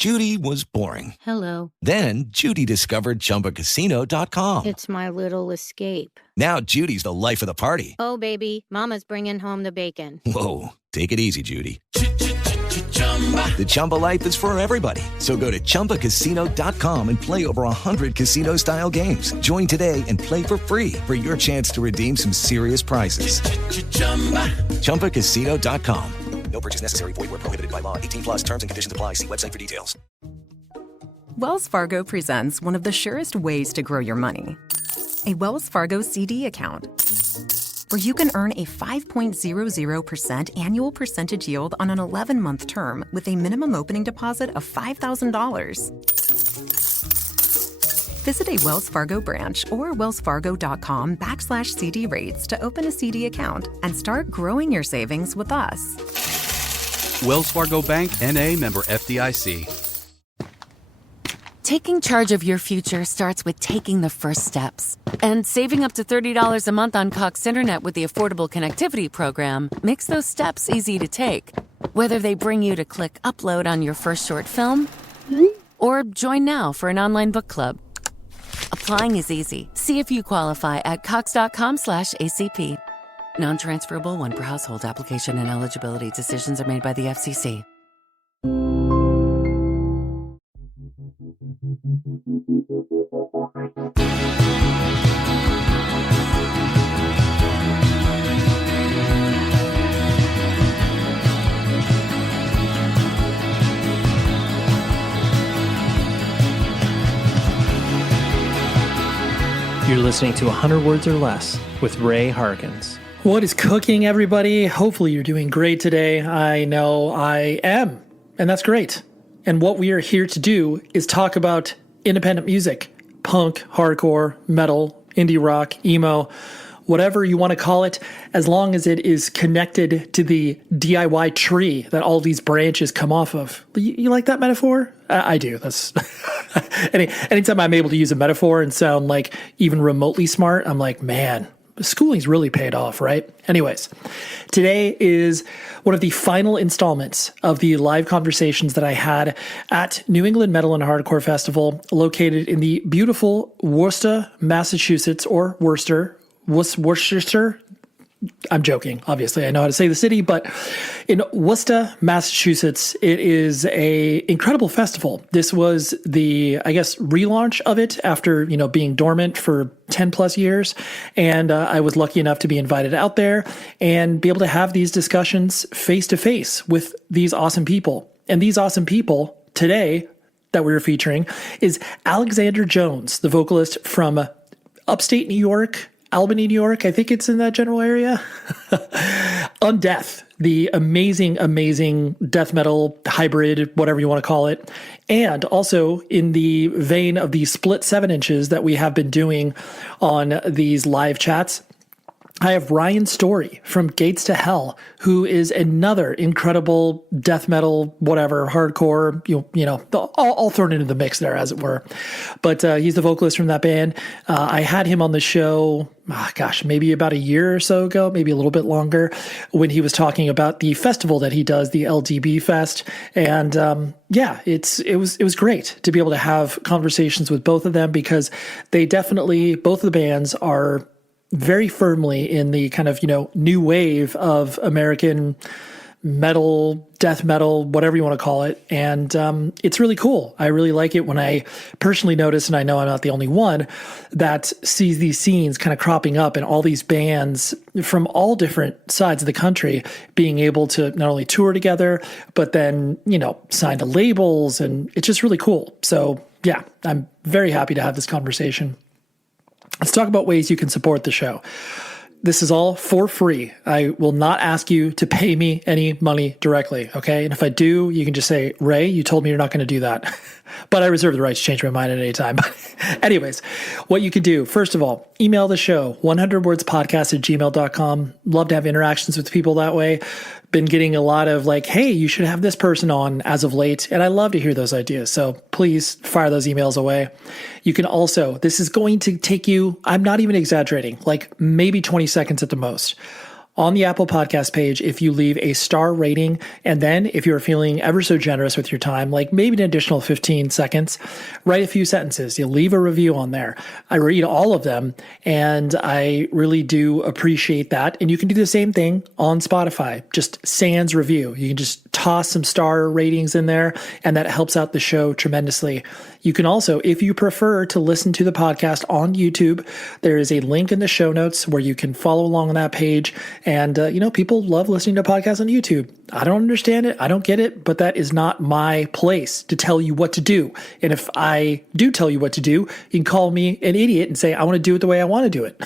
Judy was boring. Hello. Then Judy discovered ChumbaCasino.com. It's my little escape. Now Judy's the life of the party. Oh, baby, mama's bringing home the bacon. Whoa, take it easy, Judy. The Chumba life is for everybody. So go to ChumbaCasino.com and play over 100 casino-style games. Join today and play for free for your chance to redeem some serious prizes. ChumbaCasino.com. No purchase necessary. Void where prohibited by law. 18 plus terms and conditions apply. See website for details. Wells Fargo presents one of the surest ways to grow your money. A Wells Fargo CD account, where you can earn a 5.00% annual percentage yield on an 11-month term with a minimum opening deposit of $5,000. Visit a Wells Fargo branch or wellsfargo.com/CD rates to open a CD account and start growing your savings with us. Wells Fargo Bank, N.A., member FDIC. Taking charge of your future starts with taking the first steps. And saving up to $30 a month on Cox Internet with the Affordable Connectivity Program makes those steps easy to take. Whether they bring you to click upload on your first short film or join now for an online book club. Applying is easy. See if you qualify at cox.com/ACP. Non-transferable one per household. Application and eligibility decisions are made by the FCC. You're listening to 100 Words or Less with Ray Harkins. What is cooking, everybody? Hopefully you're doing great today. I know I am, and that's great. And what we are here to do is talk about independent music, punk, hardcore, metal, indie rock, emo, whatever you want to call it, as long as it is connected to the DIY tree that all these branches come off of. You like that metaphor? I do. That's anytime I'm able to use a metaphor and sound like even remotely smart, I'm like, man, schooling's really paid off, right? Anyways, today is one of the final installments of the live conversations that I had at New England Metal and Hardcore Festival, located in the beautiful Worcester, Massachusetts, or Worcester. I'm joking, obviously. I know how to say the city, but in Worcester, Massachusetts, it is a incredible festival. This was the, I guess, relaunch of it after, being dormant for 10 plus years. And I was lucky enough to be invited out there and be able to have these discussions face to face with these awesome people. And these awesome people today that we were featuring is Alexander Jones, the vocalist from upstate New York, Albany, New York. I think it's in that general area. Undeath, the amazing, amazing death metal hybrid, whatever you want to call it. And also in the vein of the split 7 inches that we have been doing on these live chats, I have Ryan Storey from Gates to Hell, who is another incredible death metal, whatever, hardcore, all thrown into the mix there, as it were. But he's the vocalist from that band. I had him on the show, maybe about a year or so ago, maybe a little bit longer, when he was talking about the festival that he does, the LDB Fest. And it was great to be able to have conversations with both of them, because they definitely, both of the bands are very firmly in the kind of, new wave of American metal, death metal, whatever you want to call it. And it's really cool. I really like it when I personally notice, and I know I'm not the only one, that sees these scenes kind of cropping up and all these bands from all different sides of the country being able to not only tour together, but then, sign to labels. And it's just really cool. So yeah, I'm very happy to have this conversation. Let's talk about ways you can support the show. This is all for free. I will not ask you to pay me any money directly, okay? And if I do, you can just say, Ray, you told me you're not going to do that. But I reserve the right to change my mind at any time. Anyways, what you can do, first of all, email the show, 100wordspodcast@gmail.com. Love to have interactions with people that way. Been getting a lot of like, hey, you should have this person on as of late. And I love to hear those ideas. So please fire those emails away. You can also, this is going to take you, I'm not even exaggerating, like maybe 20 seconds at the most. on the Apple Podcast page if you leave a star rating. And then if you're feeling ever so generous with your time, like maybe an additional 15 seconds, write a few sentences. You leave a review on there. I read all of them, and I really do appreciate that. And you can do the same thing on Spotify, just sans review. You can just toss some star ratings in there, and that helps out the show tremendously. You can also, if you prefer to listen to the podcast on YouTube, there is a link in the show notes where you can follow along on that page. And, people love listening to podcasts on YouTube. I don't understand it. I don't get it, but that is not my place to tell you what to do. And if I do tell you what to do, you can call me an idiot and say, I want to do it the way I want to do it.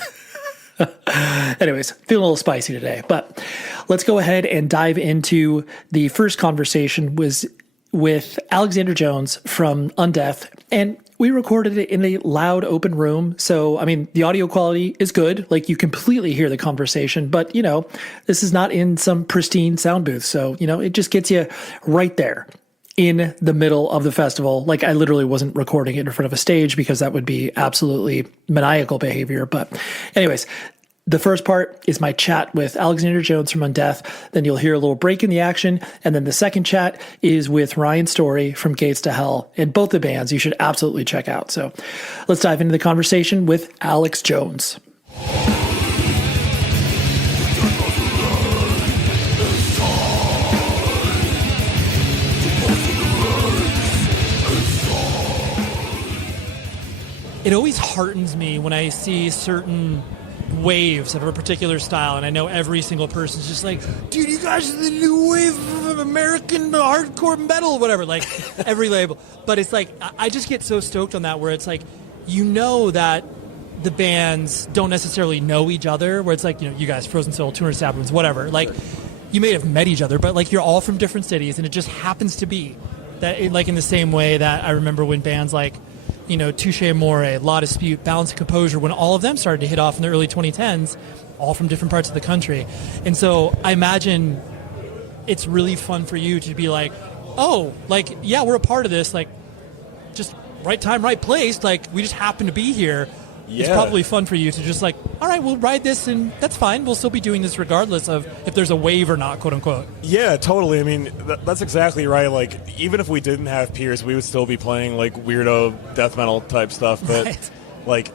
Anyways, feeling a little spicy today, but let's go ahead and dive into the first conversation was with Alexander Jones from Undeath, and we recorded it in a loud open room. So, I mean, the audio quality is good. Like, you completely hear the conversation, but this is not in some pristine sound booth. So, it just gets you right there in the middle of the festival. Like, I literally wasn't recording it in front of a stage because that would be absolutely maniacal behavior. But anyways, the first part is my chat with Alexander Jones from Undeath. Then you'll hear a little break in the action. And then the second chat is with Ryan Storey from Gates to Hell. And both the bands you should absolutely check out. So let's dive into the conversation with Alex Jones. It always heartens me when I see certain waves of a particular style, and I know every single person's just like, dude, you guys are the new wave of American hardcore metal, whatever, like every label. But it's like, I just get so stoked on that, where it's like, that the bands don't necessarily know each other, where it's like, you guys, Frozen Soul, 200 Saplings, whatever, like, you may have met each other, but like, you're all from different cities, and it just happens to be that, like, in the same way that I remember when bands like, Touche Amore, La Dispute, Balance and Composure, when all of them started to hit off in the early 2010s, all from different parts of the country. And so I imagine it's really fun for you to be like, oh, like, yeah, we're a part of this, like, just right time, right place, like, we just happen to be here. Yeah. It's probably fun for you to just like, all right, we'll ride this, and that's fine. We'll still be doing this regardless of if there's a wave or not, quote unquote. Yeah, totally. I mean, that's exactly right. Like, even if we didn't have peers, we would still be playing like weirdo death metal type stuff. But right. Like,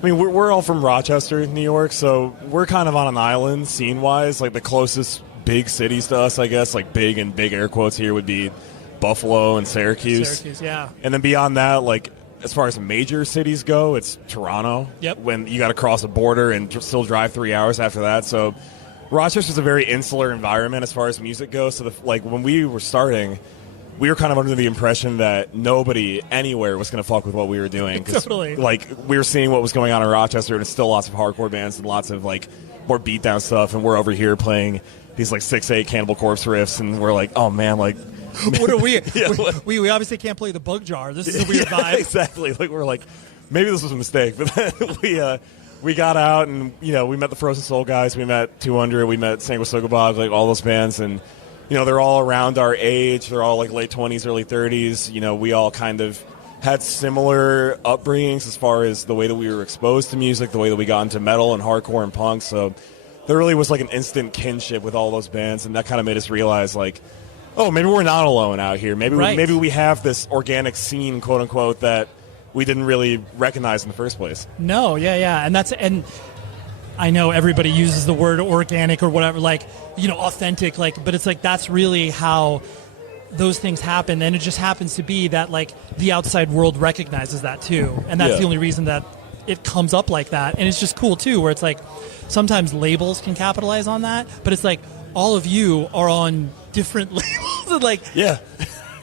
I mean, we're all from Rochester, New York, so we're kind of on an island scene-wise. Like, the closest big cities to us, I guess, like big and big air quotes here, would be Buffalo and Syracuse. Syracuse, yeah. And then beyond that, like, as far as major cities go, it's Toronto. Yep. When you got to cross a border and still drive 3 hours after that. So Rochester's a very insular environment as far as music goes. So, when we were starting, we were kind of under the impression that nobody anywhere was going to fuck with what we were doing. Totally. Like, we were seeing what was going on in Rochester, and it's still lots of hardcore bands and lots of, like, more beatdown stuff. And we're over here playing these, like, 6/8 Cannibal Corpse riffs, and we're like, oh, man, like... What are we? Yeah, we obviously can't play the Bug Jar. This is a weird vibe. Exactly. Like, we're like, maybe this was a mistake. But then we got out, and we met the Frozen Soul guys. We met 200. We met Sanguisugabog, like all those bands, and they're all around our age. They're all like late 20s, early 30s. We all kind of had similar upbringings as far as the way that we were exposed to music, the way that we got into metal and hardcore and punk. So there really was like an instant kinship with all those bands, and that kind of made us realize, like, oh, maybe we're not alone out here. Maybe maybe we have this organic scene, quote unquote, that we didn't really recognize in the first place. No, yeah, and I know everybody uses the word organic or whatever, like, authentic, like, but it's like that's really how those things happen, and it just happens to be that like the outside world recognizes that too, and that's the only reason that it comes up like that. And it's just cool too, where it's like sometimes labels can capitalize on that, but it's like all of you are on different labels, and like, yeah,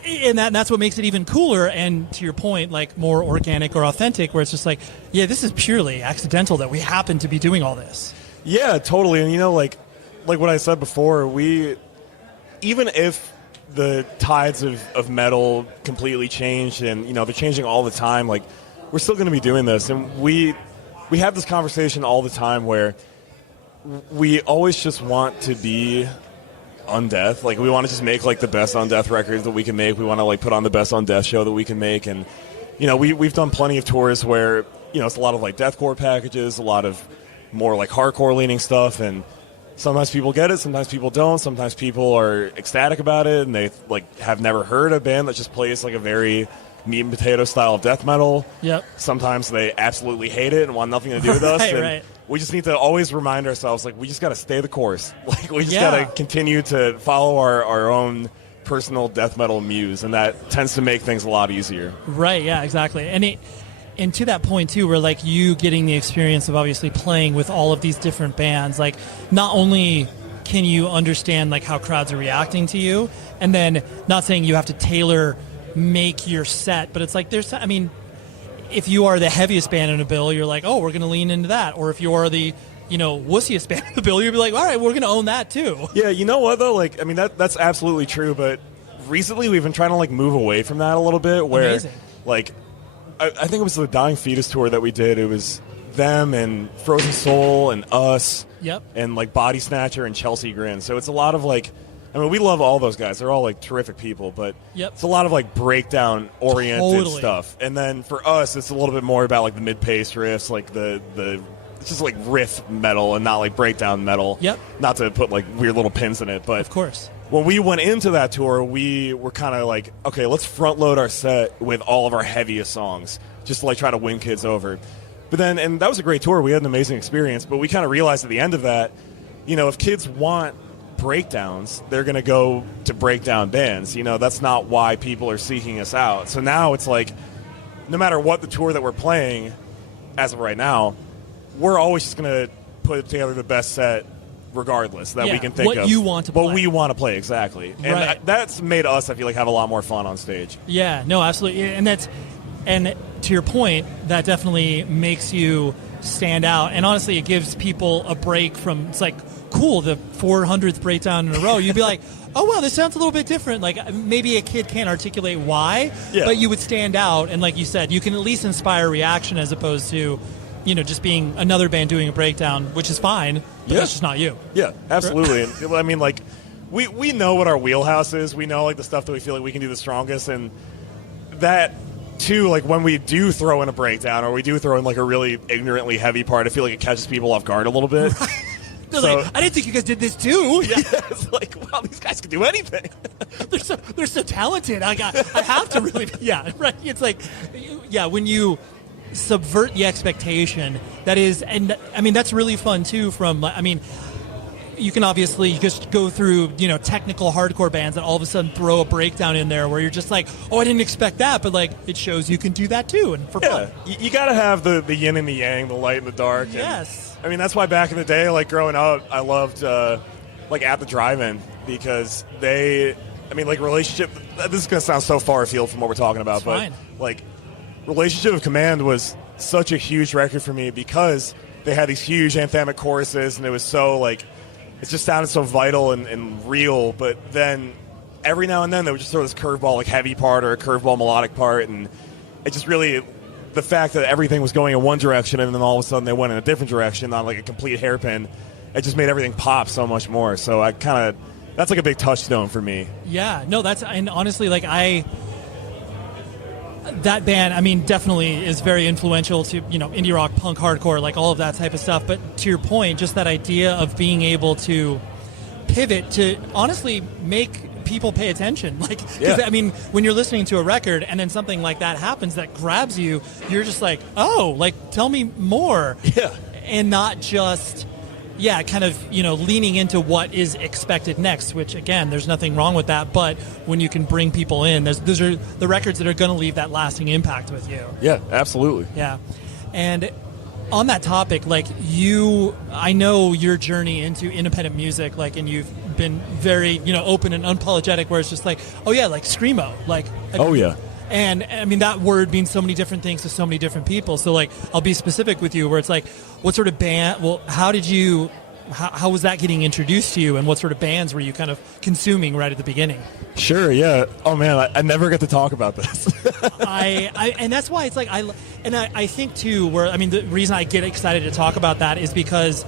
and that's what makes it even cooler, and to your point, like more organic or authentic, where it's just like, yeah, this is purely accidental that we happen to be doing all this. Yeah, totally. And like what I said before, even if the tides of metal completely changed, and they're changing all the time, like, we're still going to be doing this. And we have this conversation all the time where we always just want to be Undeath. Like, we want to just make like the best Undeath records that we can make. We want to like put on the best Undeath show that we can make. And we've done plenty of tours where it's a lot of like deathcore packages, a lot of more like hardcore leaning stuff, and sometimes people get it, sometimes people don't. Sometimes people are ecstatic about it, and they like have never heard a band that just plays like a very meat and potato style of death metal. Yep. Sometimes they absolutely hate it and want nothing to do with us. And right. we just need to always remind ourselves, like, we just got to stay the course. Like, we just got to continue to follow our own personal death metal muse, and that tends to make things a lot easier. Right, yeah, exactly. And to that point, too, where, like, you getting the experience of obviously playing with all of these different bands, like, not only can you understand, like, how crowds are reacting to you, and then not saying you have to make your set, but it's like if you are the heaviest band in a bill, you're like, oh, we're going to lean into that. Or if you are the, wussiest band in the bill, you'll be like, all right, we're going to own that too. Yeah, you know what, though? Like, I mean, that's absolutely true, but recently we've been trying to, like, move away from that a little bit, where, Amazing. Like, I think it was the Dying Fetus tour that we did. It was them and Frozen Soul and us. Yep. And, like, Body Snatcher and Chelsea Grin. So it's a lot of, like, I mean, we love all those guys. They're all, like, terrific people, but it's a lot of, like, breakdown-oriented stuff. And then for us, it's a little bit more about, like, the mid-pace riffs, like it's just, like, riff metal and not, like, breakdown metal. Yep. Not to put, like, weird little pins in it, but of course. When we went into that tour, we were kind of like, okay, let's front-load our set with all of our heaviest songs, just to, like, try to win kids over. But then, and that was a great tour. We had an amazing experience, but we kind of realized at the end of that, if kids want breakdowns, they're going to go to breakdown bands. That's not why people are seeking us out. So now it's like, no matter what the tour that we're playing, as of right now, we're always just going to put together the best set regardless that we can think of. What you want to play. What we want to play, exactly. And that's made us, I feel like, have a lot more fun on stage. Yeah, no, absolutely. And to your point, that definitely makes you stand out. And honestly, it gives people a break from, it's like, cool, the 400th breakdown in a row. You'd be like, oh, wow, this sounds a little bit different. Like, maybe a kid can't articulate why, but you would stand out. And like you said, you can at least inspire reaction as opposed to, just being another band doing a breakdown, which is fine, but that's just not you. Yeah, absolutely. And, I mean, like, we know what our wheelhouse is. We know, like, the stuff that we feel like we can do the strongest. And that, too, like, when we do throw in a breakdown or we do throw in, like, a really ignorantly heavy part, I feel like it catches people off guard a little bit. They're like, I didn't think you guys did this too. Yeah, it's like, wow, these guys can do anything. they're so talented. I have to really, right. It's like, when you subvert the expectation, that is, and I mean that's really fun too. You can obviously just go through, technical hardcore bands and all of a sudden throw a breakdown in there where you're just like, oh, I didn't expect that, but like it shows you can do that too, and for fun. You got to have the yin and the yang, the light and the dark. Yes. And, I mean, that's why back in the day, like growing up, I loved like At the Drive-In because relationship. This is gonna sound so far afield from what we're talking about, but like Relationship of Command was such a huge record for me because they had these huge anthemic choruses, and it was so like. It just sounded so vital and real, but then every now and then they would just throw this curveball, like heavy part or a curveball melodic part, and it just really, the fact that everything was going in one direction and then all of a sudden they went in a different direction on like a complete hairpin, it just made everything pop so much more. So that's like a big touchstone for me. Yeah, no, and honestly, like that band, definitely is very influential to, indie rock, punk, hardcore, like all of that type of stuff. But to your point, just that idea of being able to pivot to honestly make people pay attention. Like, when you're listening to a record and then something like that happens that grabs you, you're just like, oh, like, tell me more. Yeah. And not just... kind of, leaning into what is expected next, which, again, there's nothing wrong with that. But when you can bring people in, those are the records that are going to leave that lasting impact with you. Yeah, absolutely. Yeah. And on that topic, like I know your journey into independent music, like, and you've been very, open and unapologetic, where it's just like, oh, yeah, like Screamo. Like, oh, yeah. And that word means so many different things to so many different people. So like, I'll be specific with you where it's like, what sort of band, how was that getting introduced to you, and what sort of bands were you kind of consuming right at the beginning? Sure. Yeah. Oh man, I never get to talk about this. And that's why it's like, I think too, the reason I get excited to talk about that is because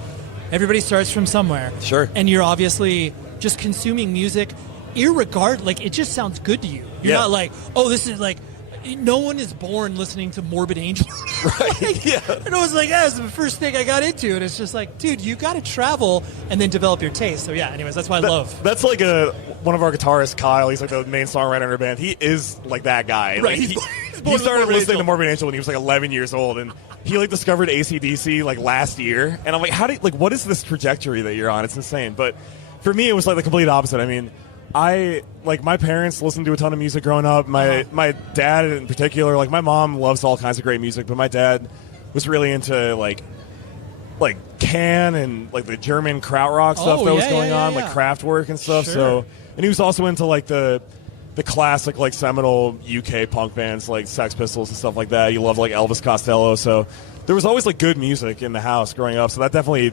everybody starts from somewhere. Sure. And you're obviously just consuming music like it just sounds good to you. You're not like, oh, this is like, no one is born listening to Morbid Angel. Right. Yeah. And I was like, yeah, it's the first thing I got into. And it's just like, dude, you got to travel and then develop your taste. So, yeah, anyways, that's why I love. That's like one of our guitarists, Kyle. He's like the main songwriter in our band. He is like that guy. Right. Like, He he started listening to Morbid Angel when he was like 11 years old. And he like discovered AC/DC like last year. And I'm like, what is this trajectory that you're on? It's insane. But for me, it was like the complete opposite. I mean, my parents listened to a ton of music growing up. My dad in particular, like my mom loves all kinds of great music, but my dad was really into like Can and like the German krautrock stuff that was going on, like Kraftwerk and stuff. Sure. So, and he was also into like the classic like seminal UK punk bands like Sex Pistols and stuff like that. He loved like Elvis Costello. So there was always like good music in the house growing up. So that definitely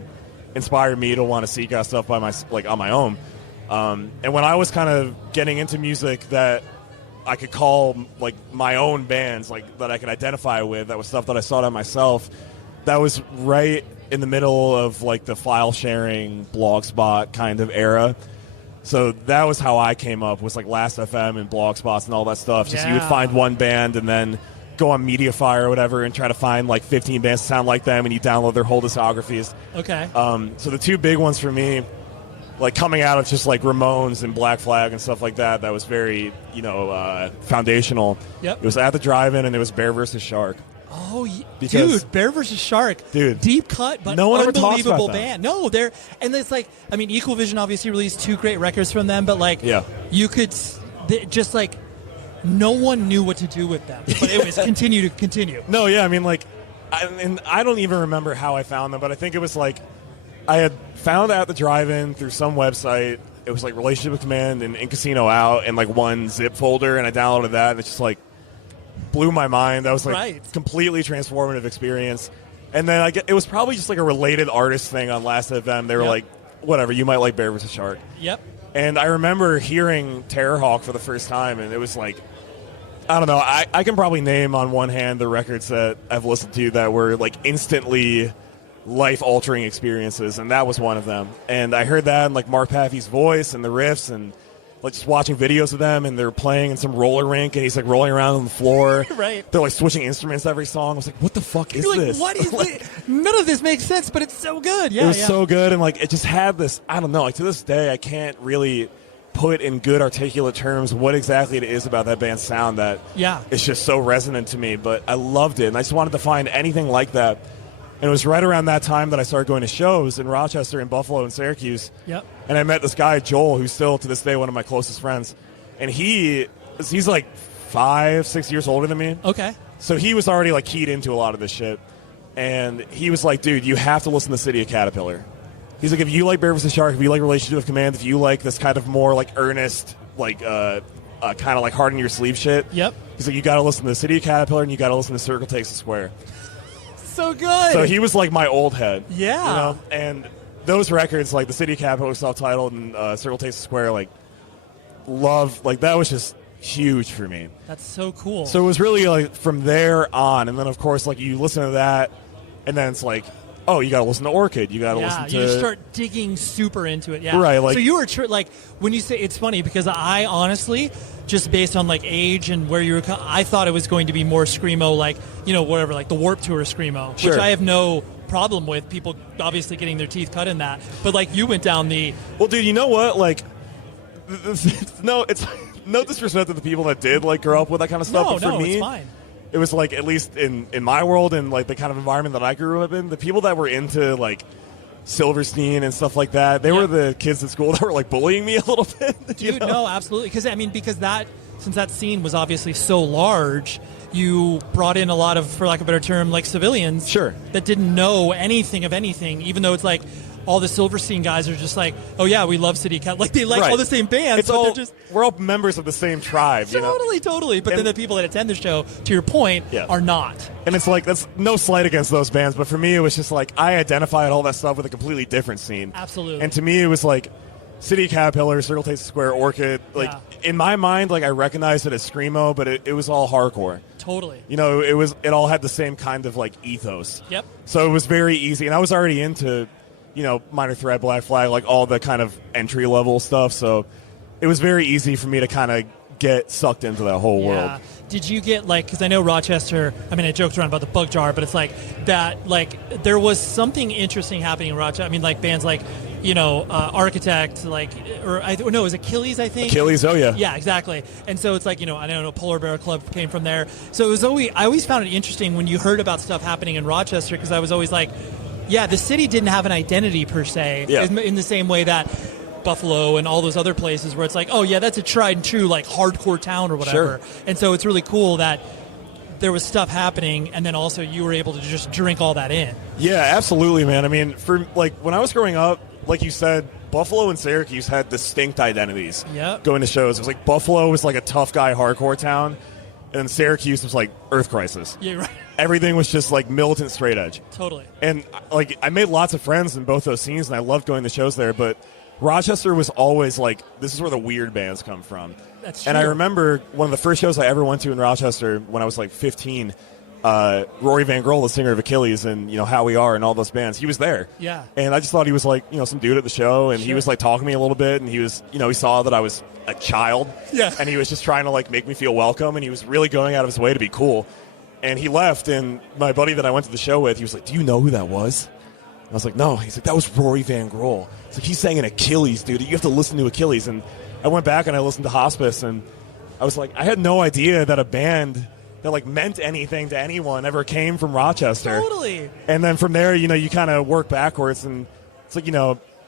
inspired me to want to seek out stuff on my own. And when I was kind of getting into music that I could call like my own bands, like that I could identify with, that was stuff that I sought out myself. That was right in the middle of like the file sharing Blogspot kind of era. So that was how I came up, was like Last.fm and Blogspots and all that stuff. Just you would find one band and then go on Mediafire or whatever and try to find like 15 bands that sound like them, and you download their whole discographies. Okay. So the two big ones for me, like coming out of just like Ramones and Black Flag and stuff like that, that was very, foundational. Yep. It was At the Drive-In and it was Bear vs. Shark. Oh, dude, Bear vs. Shark. Dude. Deep cut, but no one ever talks unbelievable about band. No, and it's like, I mean, Equal Vision obviously released 2 great records from them, but like, you could just like, no one knew what to do with them. But it was continue. No, yeah, I mean, like, I don't even remember how I found them, but I think it was like, I had found At the Drive-In through some website. It was like Relationship with Command and In Casino Out in like one zip folder, and I downloaded that, and it's just like blew my mind. That was like completely transformative experience. And then it was probably just like a related artist thing on Last.fm. They were like, whatever, you might like Bear vs. Shark. Yep. And I remember hearing Terrorhawk for the first time, and it was like, I don't know, I can probably name on one hand the records that I've listened to that were like instantly life-altering experiences, and that was one of them. And I heard that in like Mark Paffey's voice and the riffs, and like just watching videos of them, and they're playing in some roller rink, and he's like rolling around on the floor. Right. They're like switching instruments every song. I was like, what the fuck is this? What is this? None of this makes sense, but it's so good. Yeah, it was so good, and like it just had this, I don't know, like to this day I can't really put in good articulate terms what exactly it is about that band's sound that it's just so resonant to me, but I loved it, and I just wanted to find anything like that. And it was right around that time that I started going to shows in Rochester and Buffalo and Syracuse. Yep. And I met this guy, Joel, who's still to this day one of my closest friends. And he's like 5-6 years older than me. Okay. So he was already like keyed into a lot of this shit. And he was like, dude, you have to listen to City of Caterpillar. He's like, if you like Bear vs. Shark, if you like Relationship with Command, if you like this kind of more like earnest, like kind of like hard in your sleeve shit. Yep. He's like, you got to listen to City of Caterpillar, and you got to listen to Circle Takes the Square. So good. So he was like my old head. Yeah. You know? And those records, like the City of Caterpillar self-titled and Circle Takes the Square, like that was just huge for me. That's so cool. So it was really like from there on, and then of course like you listen to that, and then it's like, oh, you got to listen to Orchid. You got to listen to. You just start digging super into it. Yeah. Right. Like, so you were like when you say, it's funny because I honestly, just based on like age and where you were, I thought it was going to be more screamo, like whatever, like the Warped Tour screamo, which I have no problem with. People obviously getting their teeth cut in that, but like you went down the. Well, dude, you know what? Like, it's no disrespect to the people that did like grow up with that kind of stuff. But for me, it's fine. It was like, at least in my world and like the kind of environment that I grew up in, the people that were into like Silverstein and stuff like that, they were the kids at school that were like bullying me a little bit. Dude, no, absolutely. Because since that scene was obviously so large, you brought in a lot of, for lack of a better term, like civilians that didn't know anything of anything, even though it's like all the Silverstein guys are just like, oh yeah, we love City Cat. Like they like all the same bands. We're all members of the same tribe. Totally. But then the people that attend the show, to your point, are not. And it's like, that's no slight against those bands, but for me it was just like, I identified all that stuff with a completely different scene. Absolutely. And to me it was like City Caterpillar, Circle Takes the Square, Orchid. Like in my mind, like I recognized it as screamo, but it was all hardcore. Totally. It all had the same kind of like ethos. Yep. So it was very easy, and I was already into Minor Threat, Black Flag, like all the kind of entry-level stuff. So it was very easy for me to kind of get sucked into that whole world. did you get, like, because I know Rochester, I mean, I joked around about the bug jar, but it's like that, like, there was something interesting happening in Rochester. I mean, like, bands like, Architect, like, it was Achilles, I think. Achilles, oh yeah. Yeah, exactly. And so it's like, I don't know, Polar Bear Club came from there. So I always found it interesting when you heard about stuff happening in Rochester, because I was always like, yeah, the city didn't have an identity per se, in the same way that Buffalo and all those other places where it's like, oh yeah, that's a tried and true, like, hardcore town or whatever. Sure. And so it's really cool that there was stuff happening, and then also you were able to just drink all that in. Yeah, absolutely, man. I mean, for, like, when I was growing up, like you said, Buffalo and Syracuse had distinct identities going to shows. It was like Buffalo was like a tough guy hardcore town, and then Syracuse was like Earth Crisis. Yeah, right. Everything was just like militant straight edge. Totally. And like I made lots of friends in both those scenes, and I loved going to shows there, but Rochester was always like, this is where the weird bands come from. That's true. And I remember one of the first shows I ever went to in Rochester when I was like 15, Rory Van Grohl, the singer of Achilles and, How We Are and all those bands, he was there. Yeah. And I just thought he was like, some dude at the show, and he was like talking to me a little bit, and he was, he saw that I was a child. Yeah. And he was just trying to like make me feel welcome, and he was really going out of his way to be cool. And he left, and my buddy that I went to the show with, he was like, do you know who that was? And I was like, no. He's like, that was Rory Van Grohl. It's like, he's sang in Achilles, dude. You have to listen to Achilles. And I went back and I listened to Hospice, and I was like, I had no idea that a band that like meant anything to anyone ever came from Rochester. Totally. And then from there, you kind of work backwards, and it's like,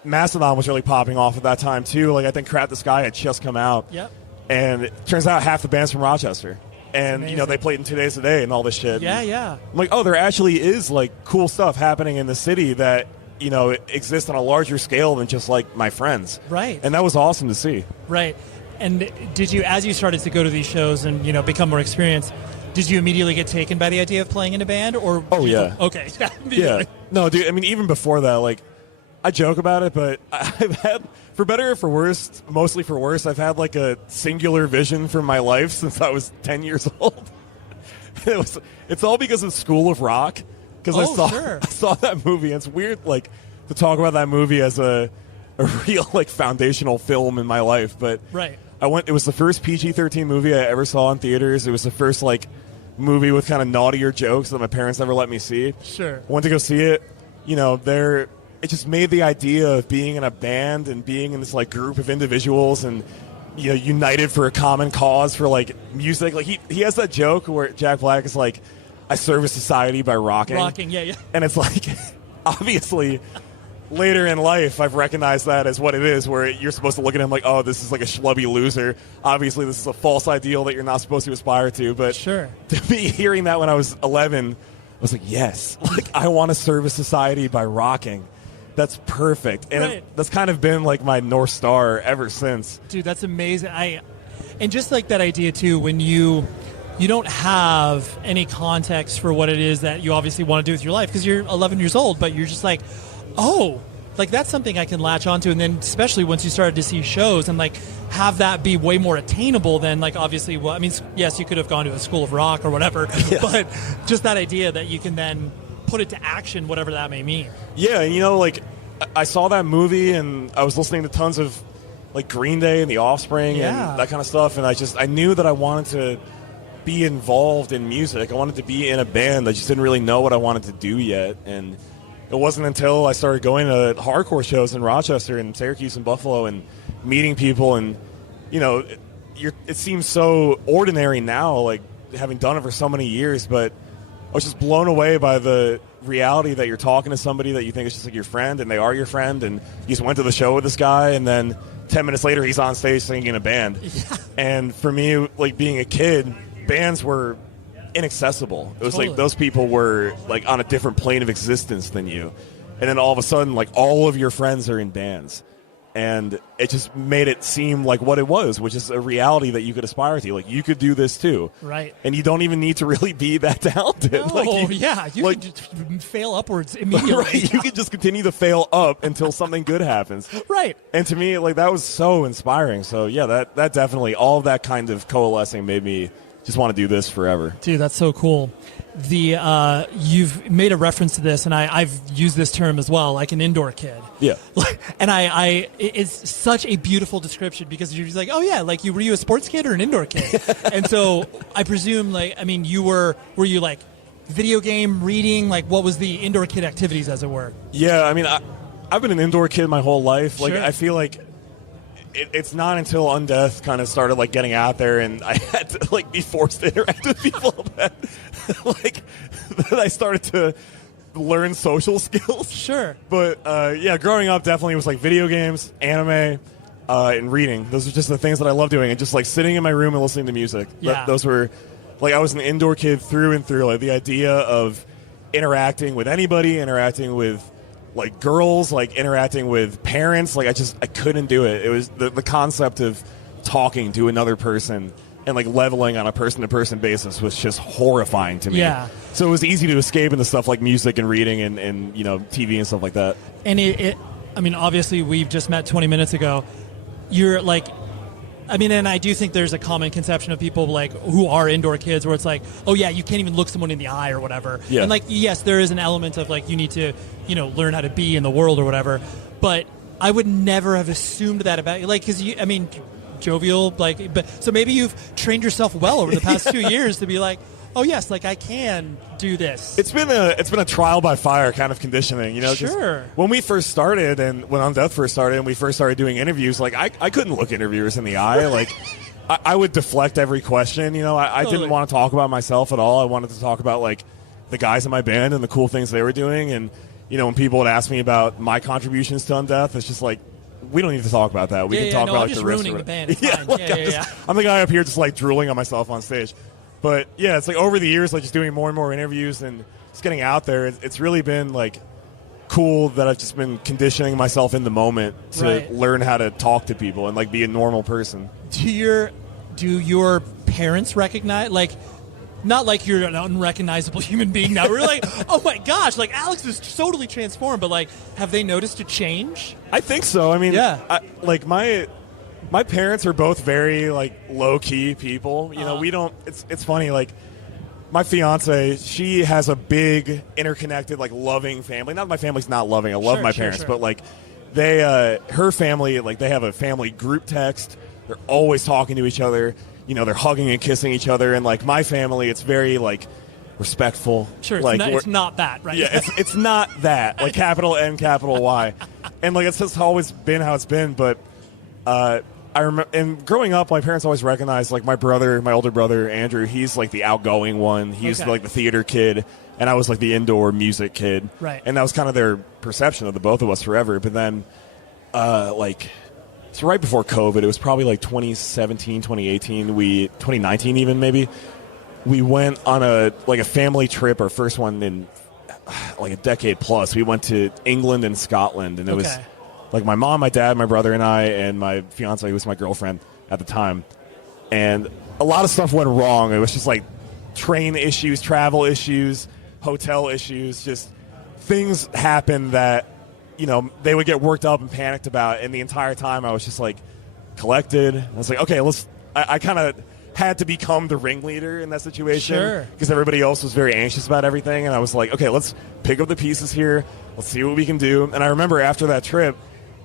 Mastodon was really popping off at that time too. Like, I think Crap the Sky had just come out. Yep. And it turns out half the band's from Rochester. And, they played in 2 Days a Day and all this shit. Yeah, and yeah. I'm like, oh, there actually is like cool stuff happening in the city that, it exists on a larger scale than just like my friends. Right. And that was awesome to see. Right. And did you, as you started to go to these shows and, become more experienced, did you immediately get taken by the idea of playing in a band? Or yeah. Okay. Yeah. No, dude, I mean, even before that, like, I joke about it, but I've had, for better or for worse, mostly for worse, I've had like a singular vision for my life since I was 10 years old. It's all because of School of Rock. Because I saw that movie, and it's weird, like, to talk about that movie as a real, like, foundational film in my life. But right. It was the first PG-13 movie I ever saw in theaters. It was the first, like, movie with kind of naughtier jokes that my parents never let me see. Sure. I went to go see it. It just made the idea of being in a band and being in this, like, group of individuals and, united for a common cause for, like, music. Like, he has that joke where Jack Black is like, I service society by rocking. Rocking, yeah. And it's like, obviously, later in life, I've recognized that as what it is, where you're supposed to look at him like, oh, this is like a schlubby loser. Obviously, this is a false ideal that you're not supposed to aspire to. But sure. To me, hearing that when I was 11, I was like, yes, like, I want to service society by rocking. That's perfect. And that's kind of been like my North Star ever since. Dude, that's amazing. And just like that idea, too, when you don't have any context for what it is that you obviously want to do with your life because you're 11 years old, but you're just like, oh, like that's something I can latch onto. And then especially once you started to see shows and like have that be way more attainable than like obviously, well, I mean, yes, you could have gone to a School of Rock or whatever, but just that idea that you can then put it to action, whatever that may mean. Yeah, and like I saw that movie and I was listening to tons of like Green Day and The Offspring and that kind of stuff, and I knew that I wanted to be involved in music. I wanted to be in a band. I just didn't really know what I wanted to do yet. And it wasn't until I started going to hardcore shows in Rochester and Syracuse and Buffalo and meeting people and, it seems so ordinary now, like having done it for so many years, but I was just blown away by the reality that you're talking to somebody that you think is just like your friend and they are your friend, and you just went to the show with this guy and then 10 minutes later he's on stage singing in a band. Yeah. And for me, like being a kid, bands were inaccessible. It was like those people were like on a different plane of existence than you. And then all of a sudden, like all of your friends are in bands. And it just made it seem like what it was, which is a reality that you could aspire to. Like, you could do this too. Right. And you don't even need to really be that talented. No, you could just fail upwards immediately. Right. You could just continue to fail up until something good happens. Right. And to me, like, that was so inspiring. So, yeah, that definitely, all of that kind of coalescing made me just want to do this forever. Dude, that's so cool. You've made a reference to this, and I've used this term as well, like an indoor kid. Yeah. And it's such a beautiful description because you're just like, oh yeah, like were you a sports kid or an indoor kid? And so I presume, like, I mean, were you like video game, reading, like what was the indoor kid activities, as it were? Yeah, I mean, I've been an indoor kid my whole life. Like, sure. I feel like it's not until Undeath kind of started like getting out there, and I had to like be forced to interact with people that I started to learn social skills. Sure. But yeah, growing up definitely was like video games, anime, and reading. Those are just the things that I love doing, and just like sitting in my room and listening to music. Yeah. Those were like, I was an indoor kid through and through. Like the idea of interacting with anybody, interacting with like girls, like interacting with parents, like I couldn't do it. It was the concept of talking to another person and like leveling on a person-to-person basis was just horrifying to me. Yeah. So it was easy to escape into stuff like music and reading and you know, TV and stuff like that. And I mean, obviously we've just met 20 minutes ago. You're like, I mean, and I do think there's a common conception of people like who are indoor kids where it's like, oh yeah, you can't even look someone in the eye or whatever. Yeah. And like, yes, there is an element of like you need to, you know, learn how to be in the world or whatever. But I would never have assumed that about you, like, because I mean, jovial, like, but so maybe you've trained yourself well over the past 2 years to be like, oh yes, like I can do this. It's been a trial by fire kind of conditioning, you know. Sure. When we first started, and when Undeath first started, and we first started doing interviews, like I couldn't look interviewers in the eye. Like I would deflect every question. You know, I Totally. didn't want to talk about myself at all. I wanted to talk about like the guys in my band and the cool things they were doing. And you know, when people would ask me about my contributions to Undeath, it's just like, we don't need to talk about that. We can talk about I'm like just the riffs. ruining the band. It's Yeah, fine. like, I'm the guy up here just like drooling on myself on stage. But yeah, it's like over the years, like just doing more and more interviews and just getting out there. It's really been like cool that I've just been conditioning myself in the moment to learn how to talk to people and like be a normal person. Do your parents recognize, like, not like you're an unrecognizable human being now? We're like, oh my gosh, like Alex is totally transformed. But like, have they noticed a change? I think so. I mean, yeah. Like my parents are both very like low key people. You know, we don't. It's funny. Like my fiance, she has a big interconnected like loving family. Not that my family's not loving. I love my parents, but like they, her family, like they have a family group text. They're always talking to each other. You know, they're hugging and kissing each other. And like my family, it's very like respectful. Sure, like it's not that, right? Yeah, it's not that. Like capital N, capital Y, and like it's just always been how it's been. But I remember, and growing up, my parents always recognized like my older brother Andrew. He's like the outgoing one. He's like the theater kid, and I was like the indoor music kid. Right. And that was kind of their perception of the both of us forever. But then, like. So right before COVID, it was probably like 2017, 2018, 2019 even maybe, we went on a family trip, our first one in like a decade plus. We went to England and Scotland, and it was like my mom, my dad, my brother, and I, and my fiance, who was my girlfriend at the time. And a lot of stuff went wrong. It was just like train issues, travel issues, hotel issues, just things happened that, you know, they would get worked up and panicked about, and the entire time I was just like collected. I was like, okay, I kind of had to become the ringleader in that situation because everybody else was very anxious about everything, and I was like, okay, let's pick up the pieces here. Let's see what we can do. And I remember after that trip,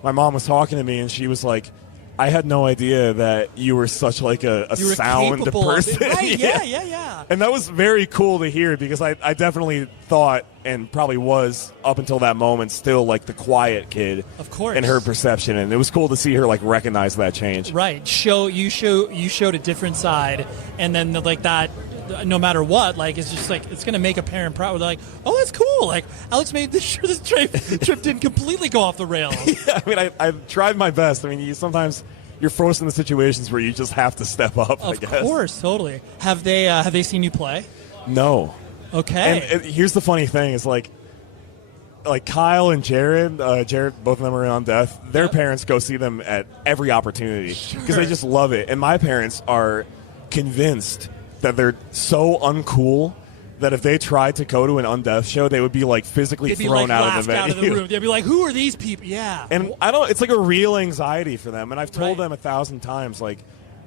my mom was talking to me, and she was like, I had no idea that you were such like a sound person. Right, yeah. And that was very cool to hear because I definitely thought and probably was up until that moment still like the quiet kid, of course, in her perception, and it was cool to see her like recognize that change. Right, you showed a different side, and then like that. No matter what, like it's just like it's gonna make a parent proud. They're like, oh, that's cool. Like Alex made this trip didn't completely go off the rails. Yeah, I mean, I tried my best. I mean, sometimes you're forced into situations where you just have to step up. Of course, totally. Have they seen you play? No. Okay. And here's the funny thing: is like Kyle and Jared, both of them are on Undeath. Their parents go see them at every opportunity because they just love it. And my parents are convinced that they're so uncool that if they tried to go to an Undeath show, they would be like physically thrown out of the venue. Out of the room. They'd be like, "Who are these people?" Yeah. And it's like a real anxiety for them. And I've told them 1,000 times, like,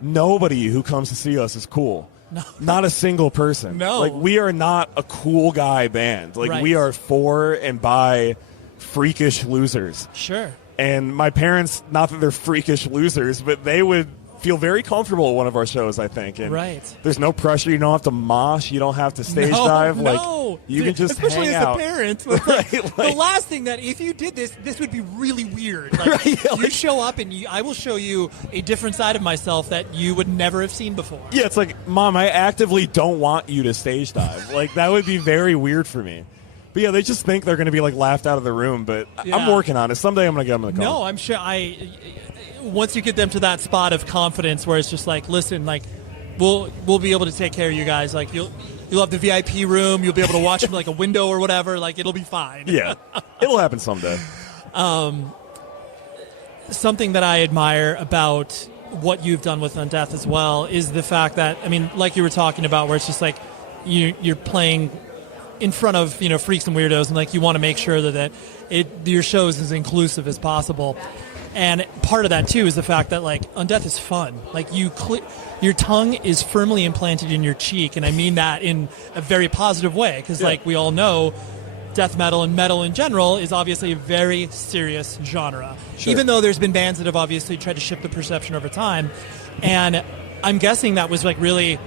nobody who comes to see us is cool. No. Not a single person. No. Like, we are not a cool guy band. Like, Right. we are for and by freakish losers. Sure. And my parents, not that they're freakish losers, but they would feel very comfortable at one of our shows, I think. And Right. there's no pressure. You don't have to mosh. You don't have to stage dive. Like, you can just especially hang as out. the parent. Right, The last thing that if you did this would be really weird. Like, Right, yeah, you show up and I will show you a different side of myself that you would never have seen before. Yeah, it's like, Mom, I actively don't want you to stage dive. Like, that would be very weird for me. But yeah, they just think they're going to be like laughed out of the room. But I'm Yeah. working on it. Someday I'm going to get them in the car. No, I'm sure once you get them to that spot of confidence where it's just like, listen, like we'll be able to take care of you guys. Like you'll have the VIP room. You'll be able to watch from like a window or whatever. Like it'll be fine. Yeah, it'll happen someday. Something that I admire about what you've done with Undeath as well is the fact that, I mean, like you were talking about, where it's just like you're playing in front of freaks and weirdos, and like you want to make sure that your show is as inclusive as possible. And part of that too is the fact that like Undeath is fun. Like your tongue is firmly implanted in your cheek, and I mean that in a very positive way, because like we all know, death metal and metal in general is obviously a very serious genre. Sure. Even though there's been bands that have obviously tried to shift the perception over time, and I'm guessing that was like really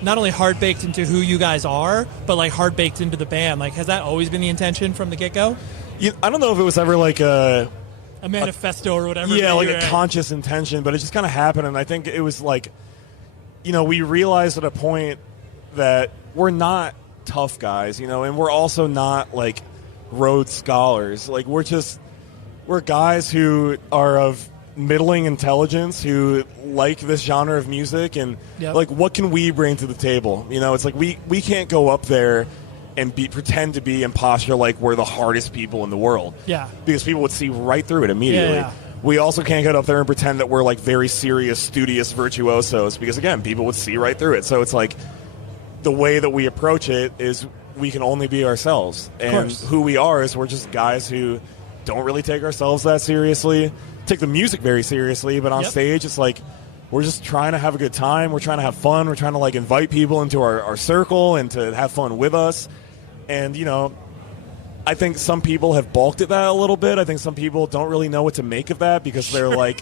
not only hard baked into who you guys are, but like hard baked into the band. Like, has that always been the intention from the get go? I don't know if it was ever like a manifesto or whatever. Yeah, like a conscious intention, but it just kind of happened. And I think it was like, we realized at a point that we're not tough guys, and we're also not like Rhodes scholars. Like, we're guys who are of middling intelligence, who like this genre of music, and like, what can we bring to the table? It's like we can't go up there and pretend to be and posture like we're the hardest people in the world. Yeah. Because people would see right through it immediately. Yeah. We also can't get up there and pretend that we're like very serious, studious virtuosos, because again, people would see right through it. So it's like, the way that we approach it is we can only be ourselves. And who we are is we're just guys who don't really take ourselves that seriously, take the music very seriously, but on stage it's like we're just trying to have a good time. We're trying to have fun. We're trying to like invite people into our circle and to have fun with us. And, I think some people have balked at that a little bit. I think some people don't really know what to make of that, because they're like,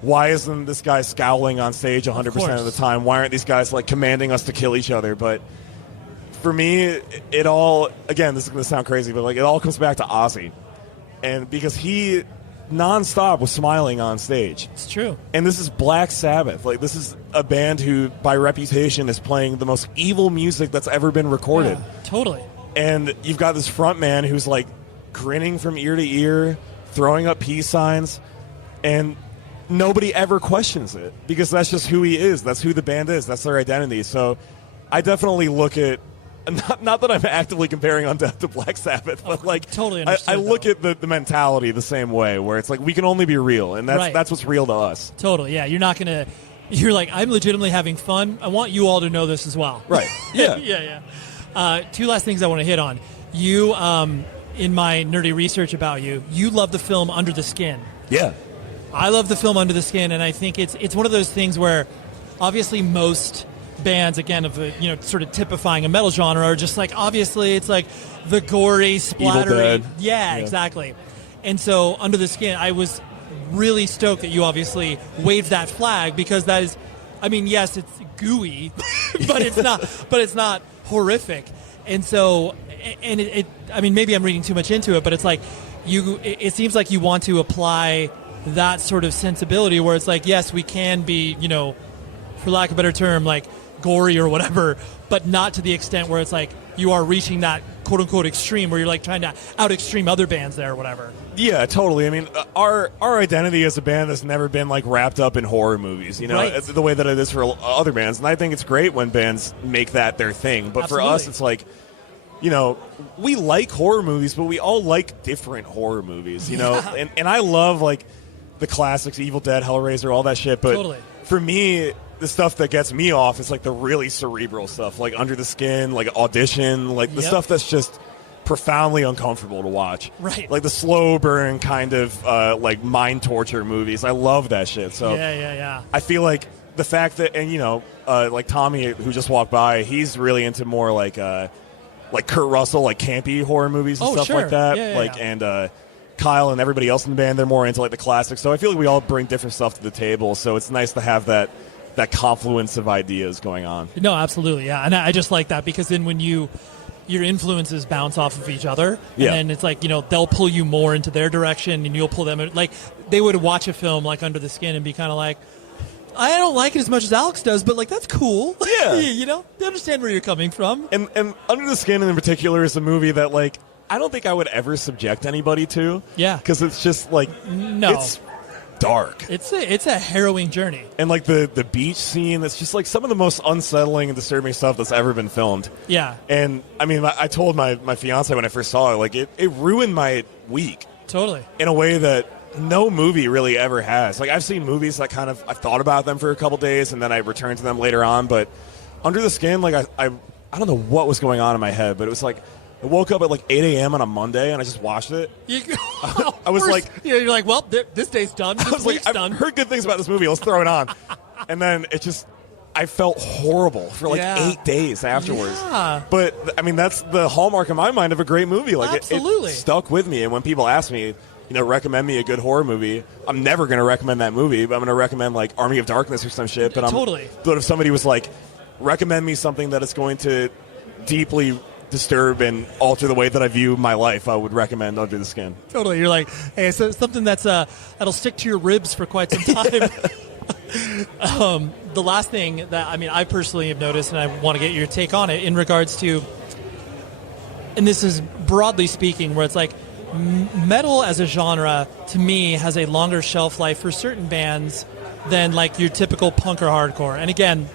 why isn't this guy scowling on stage 100% of the time? Why aren't these guys like commanding us to kill each other? But for me, it all, again, this is going to sound crazy, but like it all comes back to Ozzy. And because he nonstop was smiling on stage. It's true. And this is Black Sabbath. Like, this is a band who, by reputation, is playing the most evil music that's ever been recorded. Yeah, totally. And you've got this front man who's like grinning from ear to ear, throwing up peace signs, and nobody ever questions it, because that's just who he is. That's who the band is. That's their identity. So I definitely look at, not that I'm actively comparing Undeath to Black Sabbath, but like totally I look at the mentality the same way, where it's like we can only be real, and that's what's real to us. Totally, yeah. You're like, I'm legitimately having fun. I want you all to know this as well. Right. Yeah. yeah. Two last things I want to hit on. You, in my nerdy research about you love the film Under the Skin. Yeah. I love the film Under the Skin, and I think it's one of those things where obviously most bands, again, of the sort of typifying a metal genre, are just like, obviously it's like the gory, splattery. Yeah, exactly. And so Under the Skin, I was really stoked that you obviously waved that flag, because that is, I mean, yes, it's gooey, but it's not horrific. And so, and it I mean, maybe I'm reading too much into it, but it's like it seems like you want to apply that sort of sensibility, where it's like, yes, we can be, for lack of a better term, like gory or whatever, but not to the extent where it's like you are reaching that quote unquote extreme, where you're like trying to out extreme other bands there or whatever. Yeah, totally. I mean, our identity as a band has never been like wrapped up in horror movies, Right. the way that it is for other bands. And I think it's great when bands make that their thing. But Absolutely. for us, it's like, we like horror movies, but we all like different horror movies, And I love like the classics, Evil Dead, Hellraiser, all that shit. But Totally. For me, the stuff that gets me off is like the really cerebral stuff, like Under the Skin, like Audition, like the stuff that's just profoundly uncomfortable to watch. Right. Like the slow burn kind of like mind torture movies. I love that shit. So Yeah. I feel like the fact that, and like Tommy, who just walked by, he's really into more like Kurt Russell, like campy horror movies and stuff like that. And Kyle and everybody else in the band, they're more into like the classics. So I feel like we all bring different stuff to the table. So it's nice to have that confluence of ideas going on. No, absolutely, yeah. And I just like that because then when your influences bounce off of each other, and then it's like, they'll pull you more into their direction and you'll pull them. Like they would watch a film like Under the Skin and be kind of like, I don't like it as much as Alex does, but like that's cool. Yeah. They understand where you're coming from. And Under the Skin in particular is a movie that like I don't think I would ever subject anybody to. Yeah. Because it's just like it's dark. It's a harrowing journey. And like the beach scene, it's just like some of the most unsettling and disturbing stuff that's ever been filmed. Yeah. And I mean, I told my fiance when I first saw it, like it ruined my week. Totally. In a way that no movie really ever has. Like I've seen movies that kind of I've thought about them for a couple days and then I return to them later on. But Under the Skin, like I don't know what was going on in my head, but it was like I woke up at like 8 a.m. on a Monday and I just watched it. I was like, you're like, well, this day's done. This week's done. I've heard good things about this movie. Let's throw it on. And then I felt horrible for like 8 days afterwards. Yeah. But I mean, that's the hallmark in my mind of a great movie. Like absolutely. It stuck with me. And when people ask me, recommend me a good horror movie, I'm never going to recommend that movie, but I'm going to recommend like Army of Darkness or some shit. But But if somebody was like, recommend me something that is going to deeply disturb and alter the way that I view my life, I would recommend Under the Skin. Totally. You're like, hey, so something that'll stick to your ribs for quite some time. The last thing that I personally have noticed, and I want to get your take on it in regards to, and this is broadly speaking, where it's like metal as a genre to me has a longer shelf life for certain bands than like your typical punk or hardcore. And again,